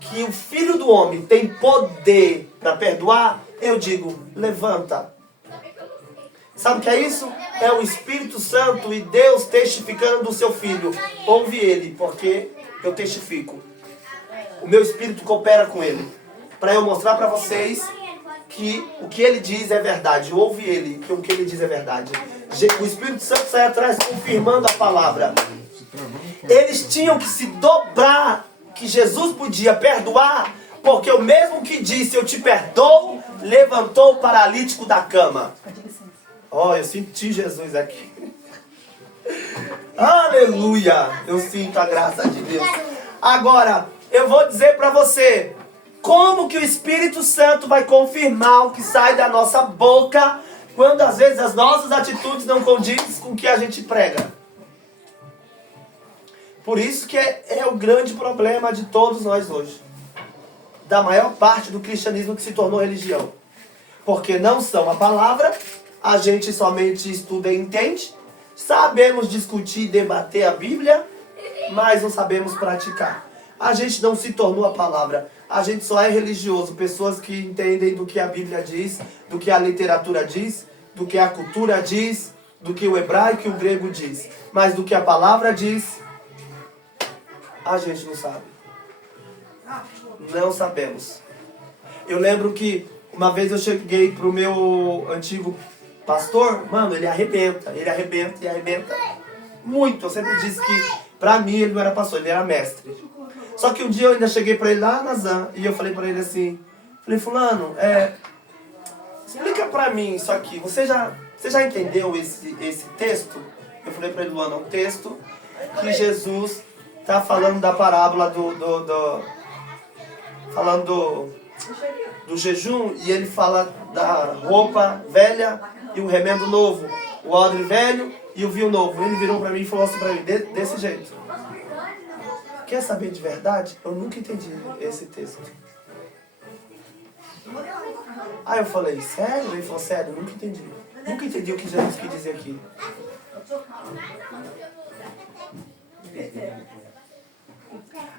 que o Filho do Homem tem poder para perdoar. Eu digo, levanta. Sabe o que é isso? É o Espírito Santo e Deus testificando do seu Filho. Ouve ele, porque eu testifico. O meu Espírito coopera com ele. Para eu mostrar para vocês que o que ele diz é verdade. Ouve ele, que o que ele diz é verdade. O Espírito Santo sai atrás confirmando a palavra. Eles tinham que se dobrar, que Jesus podia perdoar, porque o mesmo que disse eu te perdoo, levantou o paralítico da cama. Oh, eu senti Jesus aqui. Aleluia! Eu sinto a graça de Deus. Agora, eu vou dizer para você como que o Espírito Santo vai confirmar o que sai da nossa boca quando às vezes as nossas atitudes não condizem com o que a gente prega. Por isso que é o grande problema de todos nós hoje. Da maior parte do cristianismo que se tornou religião. Porque não são a palavra, a gente somente estuda e entende, sabemos discutir e debater a Bíblia, mas não sabemos praticar. A gente não se tornou a palavra, a gente só é religioso. Pessoas que entendem do que a Bíblia diz, do que a literatura diz, do que a cultura diz, do que o hebraico e o grego diz. Mas do que a palavra diz, a gente não sabe. Não sabemos. Eu lembro que uma vez eu cheguei pro meu antigo pastor, mano, ele arrebenta muito. Eu sempre disse que pra mim ele não era pastor, ele era mestre. Só que um dia eu ainda cheguei pra ele lá na Zan e eu falei pra ele assim, falei, fulano, explica pra mim isso aqui, você já entendeu esse texto? Eu falei pra ele, Luana, é um texto que Jesus tá falando da parábola falando do jejum, e ele fala da roupa velha e o remendo novo, o odre velho e o vinho novo. Ele virou pra mim e falou assim pra mim, desse jeito. Quer saber de verdade? Eu nunca entendi esse texto. Aí eu falei, sério? Ele falou, sério, nunca entendi. Nunca entendi o que Jesus quis dizer aqui.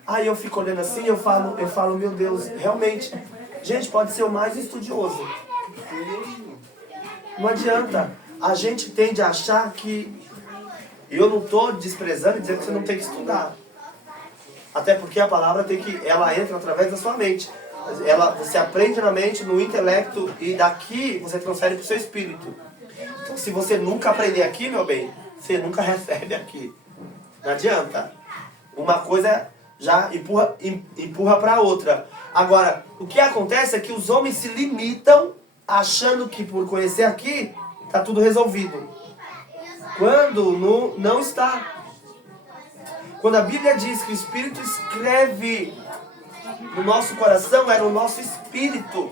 Aí eu fico olhando assim, eu falo, meu Deus, realmente, gente, pode ser o mais estudioso. Não adianta. A gente tende a achar que... Eu não estou desprezando e dizendo que você não tem que estudar. Até porque a palavra ela entra através da sua mente. Você aprende na mente, no intelecto, e daqui você transfere para o seu espírito. Então, se você nunca aprender aqui, meu bem, você nunca recebe aqui. Não adianta. Uma coisa já empurra para a outra. Agora, o que acontece é que os homens se limitam achando que por conhecer aqui, está tudo resolvido. Quando não está. Quando a Bíblia diz que o Espírito escreve no nosso coração, é no nosso espírito.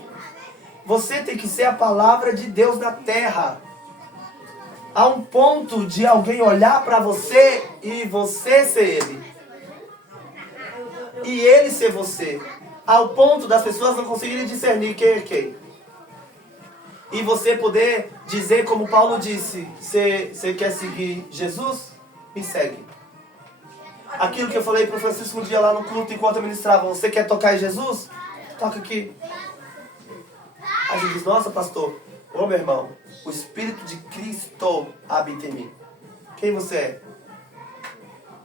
Você tem que ser a palavra de Deus na terra. Há um ponto de alguém olhar para você e você ser ele. E ele ser você. Ao ponto das pessoas não conseguirem discernir quem é quem. E você poder dizer como Paulo disse, você quer seguir Jesus? Me segue. Aquilo que eu falei para o Francisco um dia lá no culto enquanto eu ministrava, você quer tocar em Jesus? Toca aqui. Aí a gente diz, nossa pastor, ô meu irmão, o Espírito de Cristo habita em mim. Quem você é?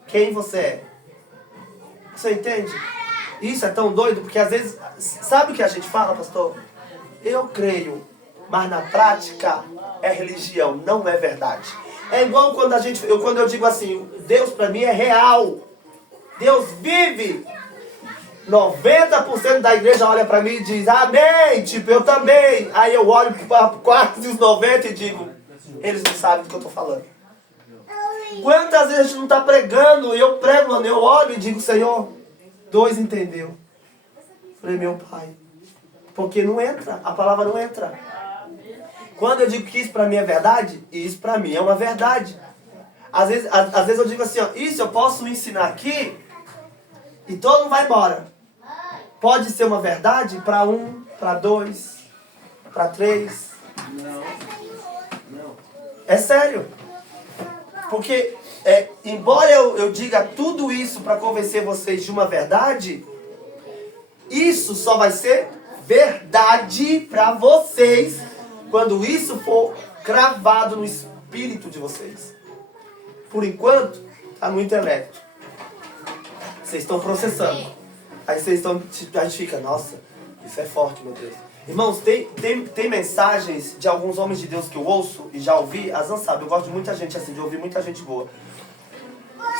Quem você é? Você entende? Isso é tão doido, porque às vezes, sabe o que a gente fala, pastor? Eu creio, mas na prática é religião, não é verdade. É igual quando eu digo assim, Deus para mim é real. Deus vive. 90% da igreja olha para mim e diz, amém, tipo, eu também. Aí eu olho para quase os 90% e digo, eles não sabem do que eu estou falando. Quantas vezes a gente não está pregando, eu prego, eu olho e digo, Senhor, 2 entendeu. Falei, meu pai. Porque não entra, a palavra não entra. Quando eu digo que isso pra mim é verdade, isso pra mim é uma verdade. Às vezes eu digo assim, ó, isso eu posso ensinar aqui e todo mundo vai embora. Pode ser uma verdade para 1, para 2, para 3. Não. É sério. Porque, embora eu diga tudo isso para convencer vocês de uma verdade, isso só vai ser verdade para vocês quando isso for cravado no espírito de vocês. Por enquanto, está no intelecto. Vocês estão processando. Aí vocês estão, a gente fica, nossa, isso é forte, meu Deus. Irmãos, tem mensagens de alguns homens de Deus que eu ouço e já ouvi. A Zan sabe, eu gosto de muita gente assim, de ouvir muita gente boa.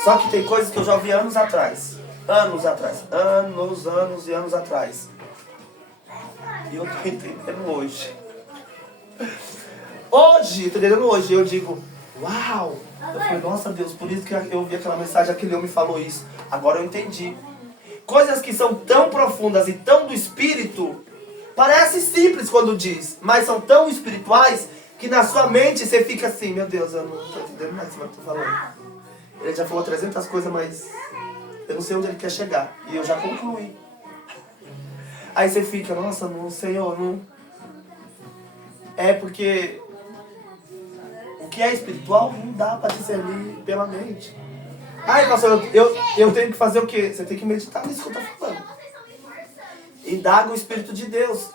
Só que tem coisas que eu já ouvi anos atrás. Anos atrás. Anos e anos atrás. E eu tô entendendo hoje. Hoje, eu digo, uau! Eu falei, nossa Deus, por isso que eu ouvi aquela mensagem, aquele homem falou isso. Agora eu entendi. Coisas que são tão profundas e tão do espírito, parece simples quando diz, mas são tão espirituais que na sua mente você fica assim, meu Deus, eu não estou entendendo mais o que eu estou falando. Ele já falou 300 coisas, mas eu não sei onde ele quer chegar. E eu já concluí. Aí você fica, nossa, não, Senhor, não... É porque o que é espiritual não dá para discernir pela mente. Ai, pastor, eu tenho que fazer o quê? Você tem que meditar nisso que eu estou falando. Indaga o Espírito de Deus.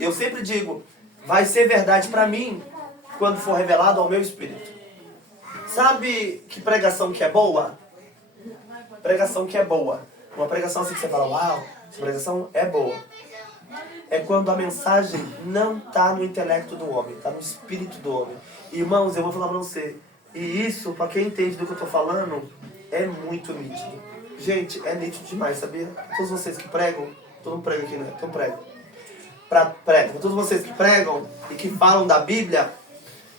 Eu sempre digo, vai ser verdade para mim quando for revelado ao meu espírito. Sabe que pregação que é boa? Pregação que é boa. Uma pregação assim que você fala, uau, essa pregação é boa. É quando a mensagem não está no intelecto do homem, está no espírito do homem. Irmãos, eu vou falar para você, e isso, para quem entende do que eu estou falando, é muito nítido. Gente, é nítido demais, sabia? Todos vocês que pregam, todo mundo prega aqui, né? Então prega. Prega. Todos vocês que pregam e que falam da Bíblia,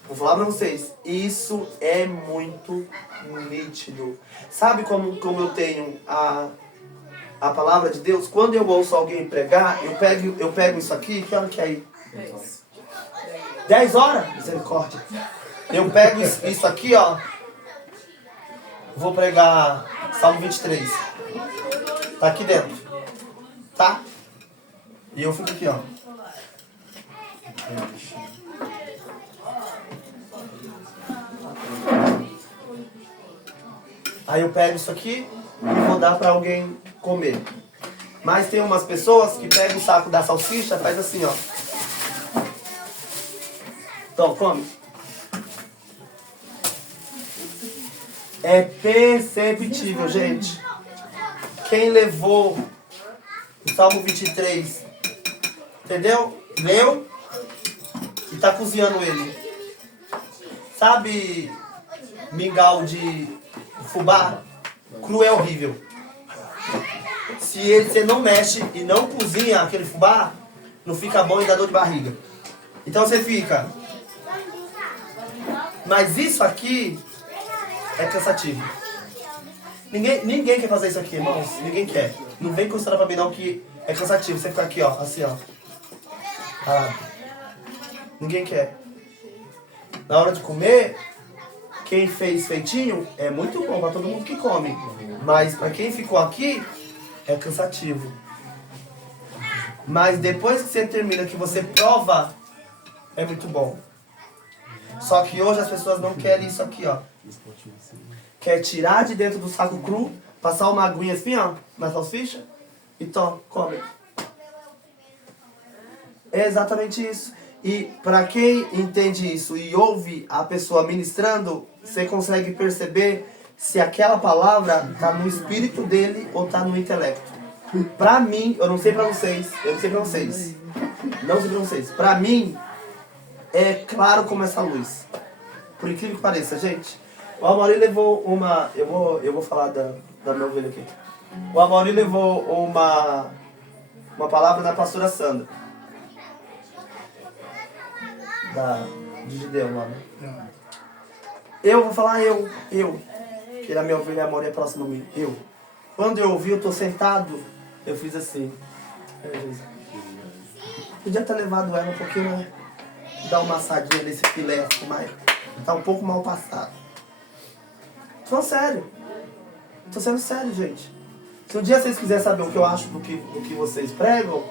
vou falar para vocês, isso é muito nítido. Sabe como eu tenho a palavra de Deus? Quando eu ouço alguém pregar, eu pego isso aqui, que hora que é aí? 10 horas? Misericórdia. Eu pego isso aqui, ó. Vou pregar Salmo 23. Tá aqui dentro. Tá? E eu fico aqui, ó. Aí eu pego isso aqui e vou dar pra alguém comer. Mas tem umas pessoas que pegam o saco da salsicha e faz assim, ó. Então, come. É perceptível, gente. Quem levou o Salmo 23, entendeu? Leu e tá cozinhando ele. Sabe mingau de fubá? Cru é horrível. Se você não mexe e não cozinha aquele fubá, não fica bom e dá dor de barriga. Então você fica. Mas isso aqui é cansativo. Ninguém quer fazer isso aqui, irmãos. Ninguém quer. Não vem com história pra mim não que é cansativo. Você fica aqui, ó, assim, ó. Parado. Ninguém quer. Na hora de comer, quem fez feitinho é muito bom pra todo mundo que come. Mas pra quem ficou aqui, é cansativo. Mas depois que você termina, que você prova, é muito bom. Só que hoje as pessoas não querem isso aqui, ó. Quer tirar de dentro do saco cru, passar uma aguinha assim, ó, na salsicha, e toma, come. É exatamente isso. E para quem entende isso e ouve a pessoa ministrando, você consegue perceber se aquela palavra está no espírito dele ou está no intelecto. Para mim, eu não sei para vocês, não sei para vocês. Para mim, é claro como essa luz. Por incrível que pareça, gente. O Amaury levou uma... Eu vou falar da minha ovelha aqui. O Amaury levou uma palavra da pastora Sandra. De Gideão lá, né? Eu vou falar que a minha ovelha Amaury é próxima a mim. Quando eu ouvi, eu tô sentado, eu fiz assim. Podia ter levado ela um pouquinho, né? Dar uma assadinha nesse filé, mas tá um pouco mal passado. Tô falando sério. Tô sendo sério, gente. Se um dia vocês quiserem saber o que eu acho do que vocês pregam,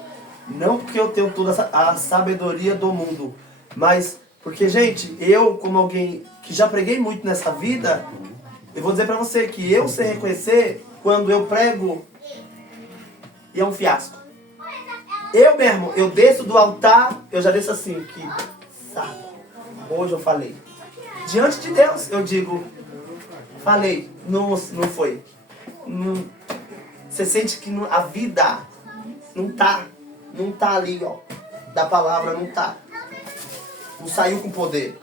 não porque eu tenho toda a sabedoria do mundo, mas porque, gente, eu, como alguém que já preguei muito nessa vida, eu vou dizer pra você que eu sei reconhecer quando eu prego e é um fiasco. Eu mesmo, eu desço do altar, eu já desço assim, que saco. Hoje eu falei. Diante de Deus, eu digo, falei, não foi. Não, você sente que a vida não tá ali, ó. Da palavra não tá. Não saiu com poder.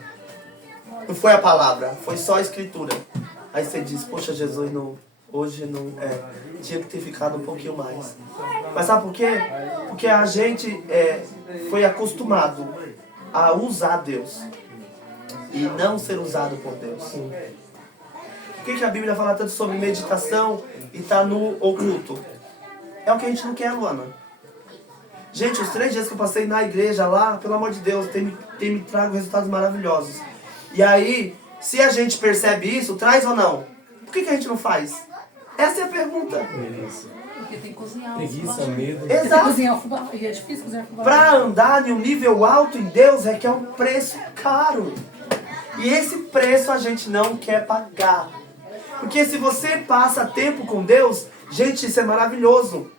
Não foi a palavra, foi só a escritura. Aí você diz, poxa, Jesus, hoje não tinha que ter ficado um pouquinho mais. Mas sabe por quê? Porque a gente foi acostumado a usar Deus e não ser usado por Deus. Por que a Bíblia fala tanto sobre meditação e está no oculto? É o que a gente não quer, Luana. Gente, os 3 dias que eu passei na igreja lá, pelo amor de Deus, tem me trago resultados maravilhosos. E aí, se a gente percebe isso, traz ou não? Por que a gente não faz? Essa é a pergunta. Porque tem que cozinhar. Preguiça, medo. Exato. Cozinhar o fubá. E é difícil cozinhar o fubá. Para andar em um nível alto em Deus requer um preço caro. E esse preço a gente não quer pagar. Porque se você passa tempo com Deus, gente, isso é maravilhoso.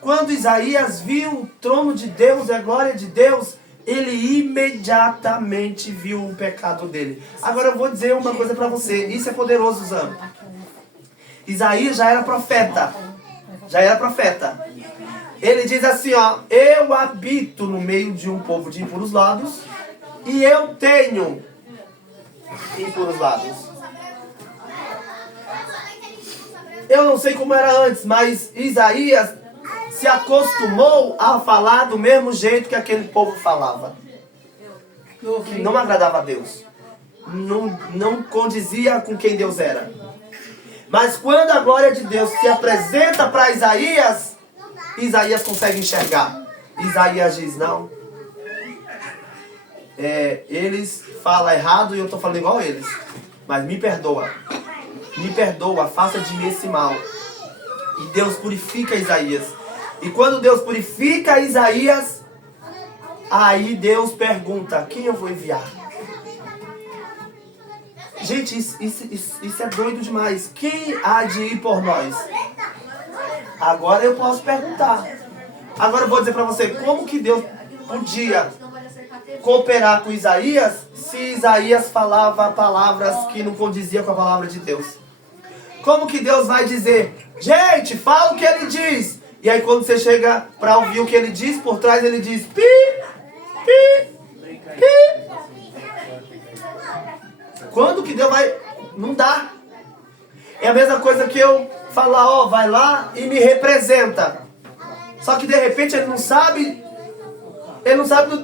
Quando Isaías viu o trono de Deus e a glória de Deus, ele imediatamente viu o pecado dele. Agora eu vou dizer uma coisa para você. Isso é poderoso, Zan. Isaías já era profeta. Ele diz assim, ó, eu habito no meio de um povo de impuros lábios e eu tenho impuros lábios. Eu não sei como era antes, mas Isaías se acostumou a falar do mesmo jeito que aquele povo falava. Que não agradava a Deus. Não condizia com quem Deus era. Mas quando a glória de Deus se apresenta para Isaías, Isaías consegue enxergar. Isaías diz, não. Eles falam errado e eu estou falando igual a eles. Mas me perdoa. Me perdoa, faça de mim esse mal. E Deus purifica Isaías. E quando Deus purifica Isaías, aí Deus pergunta, quem eu vou enviar? Gente, isso é doido demais. Quem há de ir por nós? Agora eu posso perguntar. Agora eu vou dizer para você, como que Deus podia cooperar com Isaías se Isaías falava palavras que não condiziam com a palavra de Deus? Como que Deus vai dizer, gente, fala o que ele diz. E aí quando você chega para ouvir o que ele diz, por trás ele diz, pi, pi, pi. Quando que Deus vai... Não dá. É a mesma coisa que eu falar, ó, vai lá e me representa. Só que de repente ele não sabe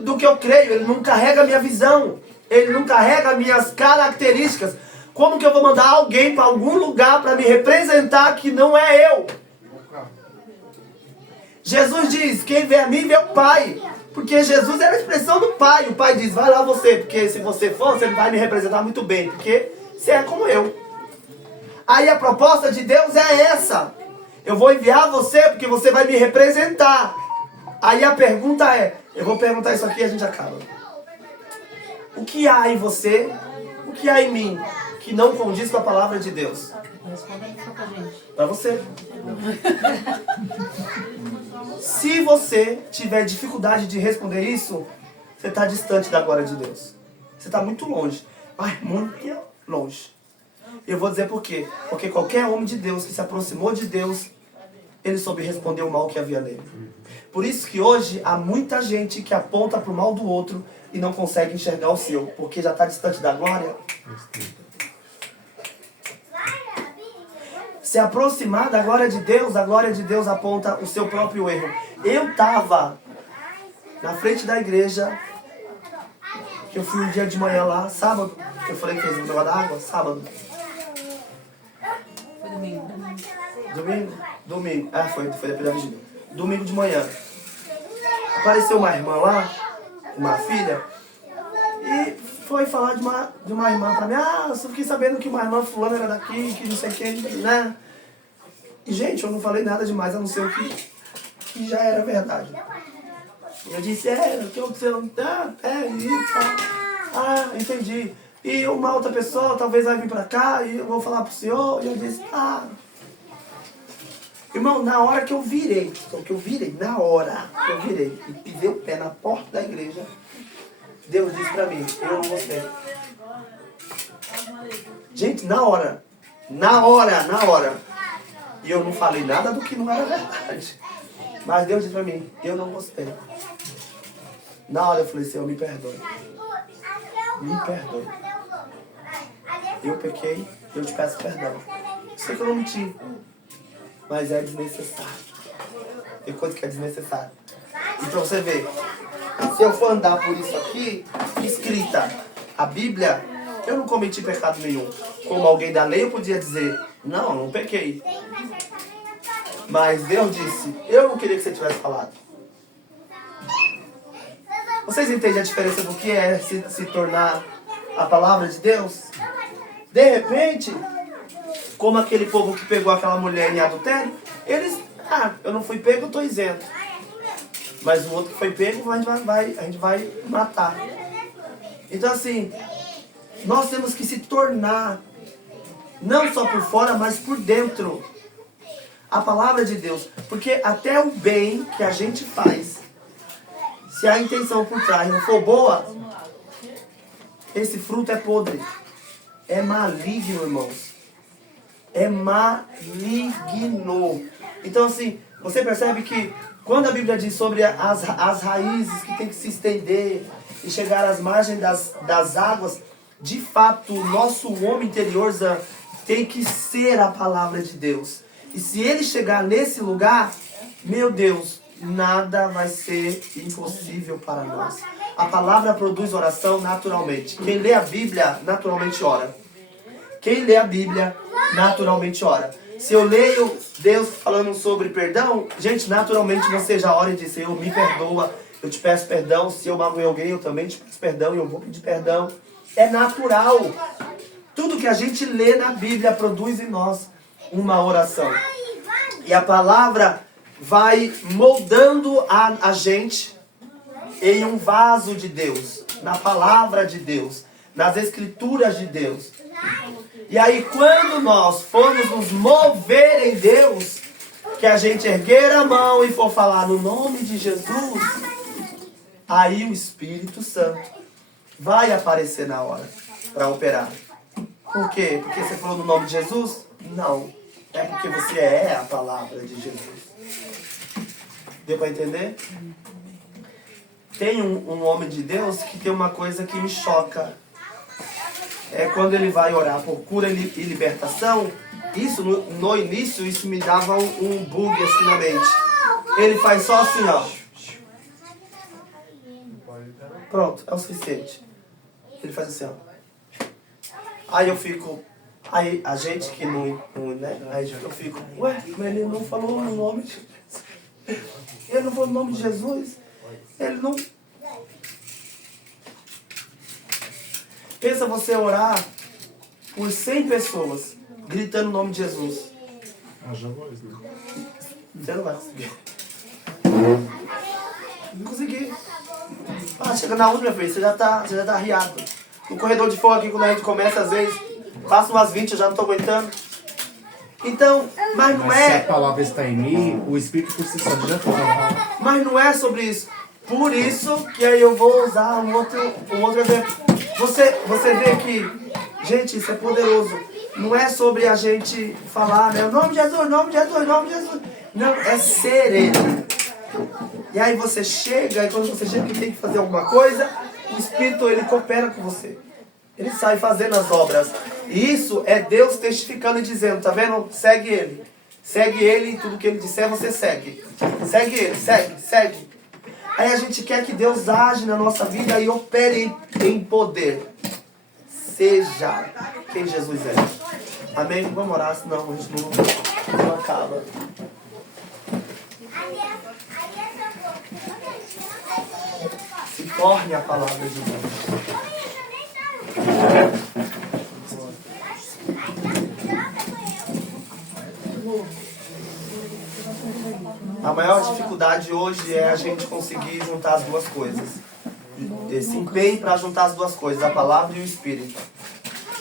do que eu creio, ele não carrega a minha visão, ele não carrega as minhas características. Como que eu vou mandar alguém para algum lugar para me representar que não é eu? Jesus diz, quem vê a mim vê o Pai. Porque Jesus era a expressão do Pai. O Pai diz, vai lá você, porque se você for, você vai me representar muito bem, porque você é como eu. Aí a proposta de Deus é essa. Eu vou enviar você porque você vai me representar. Aí a pergunta é, eu vou perguntar isso aqui e a gente acaba. O que há em você, o que há em mim, que não condiz com a palavra de Deus? Para você. Se você tiver dificuldade de responder isso, você está distante da glória de Deus. Você está muito longe. Ai, muito longe. Eu vou dizer por quê. Porque qualquer homem de Deus que se aproximou de Deus, ele soube responder o mal que havia nele. Por isso que hoje há muita gente que aponta para o mal do outro e não consegue enxergar o seu, porque já está distante da glória. Se aproximar da glória de Deus, a glória de Deus aponta o seu próprio erro. Eu estava na frente da igreja, que eu fui um dia de manhã lá, sábado, que eu falei que fez um negócio da água, sábado. Foi domingo. Domingo? Domingo. Ah, foi depois da vigília. Domingo de manhã. apareceu uma irmã lá, uma filha, e foi falar de uma irmã pra mim. Ah, eu fiquei sabendo que uma irmã fulana era daqui, que não sei quem, né? E, gente, eu não falei nada demais, a não ser o que já era verdade. Eu disse, o que aconteceu? Entendi. E uma outra pessoa talvez vai vir pra cá e eu vou falar pro senhor. E eu disse, Irmão, na hora que eu virei, na hora que eu virei e pisei o pé na porta da igreja, Deus disse pra mim, eu não gostei. Gente, na hora. E eu não falei nada do que não era verdade. Mas Deus disse pra mim, eu não gostei. Na hora eu falei, Senhor, me perdoe. Me perdoe. Eu pequei, eu te peço perdão. Sei que eu não menti. Mas é desnecessário. Tem coisa que é desnecessária. E pra você ver, se eu for andar por isso aqui, escrita a Bíblia, eu não cometi pecado nenhum. Como alguém da lei eu podia dizer, não pequei. Mas Deus disse, eu não queria que você tivesse falado. Vocês entendem a diferença do que é se tornar a palavra de Deus? De repente, como aquele povo que pegou aquela mulher em adultério, eles, eu não fui pego, eu estou isento. Mas o outro que foi pego, a gente vai matar. Então assim, nós temos que se tornar, não só por fora, mas por dentro, a palavra de Deus. Porque até o bem que a gente faz, se a intenção por trás não for boa, esse fruto é podre. É maligno, irmãos. É maligno. Então assim, você percebe que quando a Bíblia diz sobre as raízes que tem que se estender e chegar às margens das águas, de fato, o nosso homem interior tem que ser a palavra de Deus. E se ele chegar nesse lugar, meu Deus, nada vai ser impossível para nós. A palavra produz oração naturalmente. Quem lê a Bíblia, naturalmente ora. Quem lê a Bíblia, naturalmente ora. Se eu leio Deus falando sobre perdão, gente, naturalmente você já ora e diz, Senhor, me perdoa, eu te peço perdão. Se eu magoei alguém, eu também te peço perdão e eu vou pedir perdão. É natural. Tudo que a gente lê na Bíblia produz em nós uma oração. E a palavra vai moldando a gente em um vaso de Deus, na palavra de Deus, nas escrituras de Deus. E aí quando nós formos nos mover em Deus, que a gente erguer a mão e for falar no nome de Jesus, aí o Espírito Santo vai aparecer na hora para operar. Por quê? Porque você falou no nome de Jesus? Não. É porque você é a palavra de Jesus. Deu para entender? Tem um homem de Deus que tem uma coisa que me choca. É quando ele vai orar por cura e libertação. Isso, no início, isso me dava um bug assim na mente. Ele faz só assim, ó. Pronto, é o suficiente. Ele faz assim, ó. Aí eu fico... Aí a gente que não né? Aí eu fico... Ué, mas ele não falou no nome de Jesus. Ele não falou no nome de Jesus. Ele não... Pensa você orar por 100 pessoas gritando o nome de Jesus. Haja voz, né? Você não vai conseguir. Não consegui. Chega na última vez, você já tá arriado. No corredor de fogo aqui, quando a gente começa, às vezes, passa umas 20, eu já não tô aguentando. Então, mas não é... Se a palavra está em mim, o Espírito por si só já fala. Mas não é sobre isso. Por isso que aí eu vou usar um outro exemplo. Você vê que, gente, isso é poderoso. Não é sobre a gente falar, né? Nome de Jesus, nome de Jesus, nome de Jesus. Não, é ser Ele. E aí você chega, e quando você chega que tem que fazer alguma coisa, o Espírito, ele coopera com você. Ele sai fazendo as obras. E isso é Deus testificando e dizendo, tá vendo? Segue Ele. Segue Ele e tudo que Ele disser, você segue. Segue Ele, segue. Aí a gente quer que Deus age na nossa vida e opere em poder. Seja quem Jesus é. Amém? Vamos orar, senão a gente não acaba. Torne a palavra de Deus. A maior dificuldade hoje é a gente conseguir juntar as duas coisas. Esse empenho para juntar as duas coisas, a palavra e o Espírito.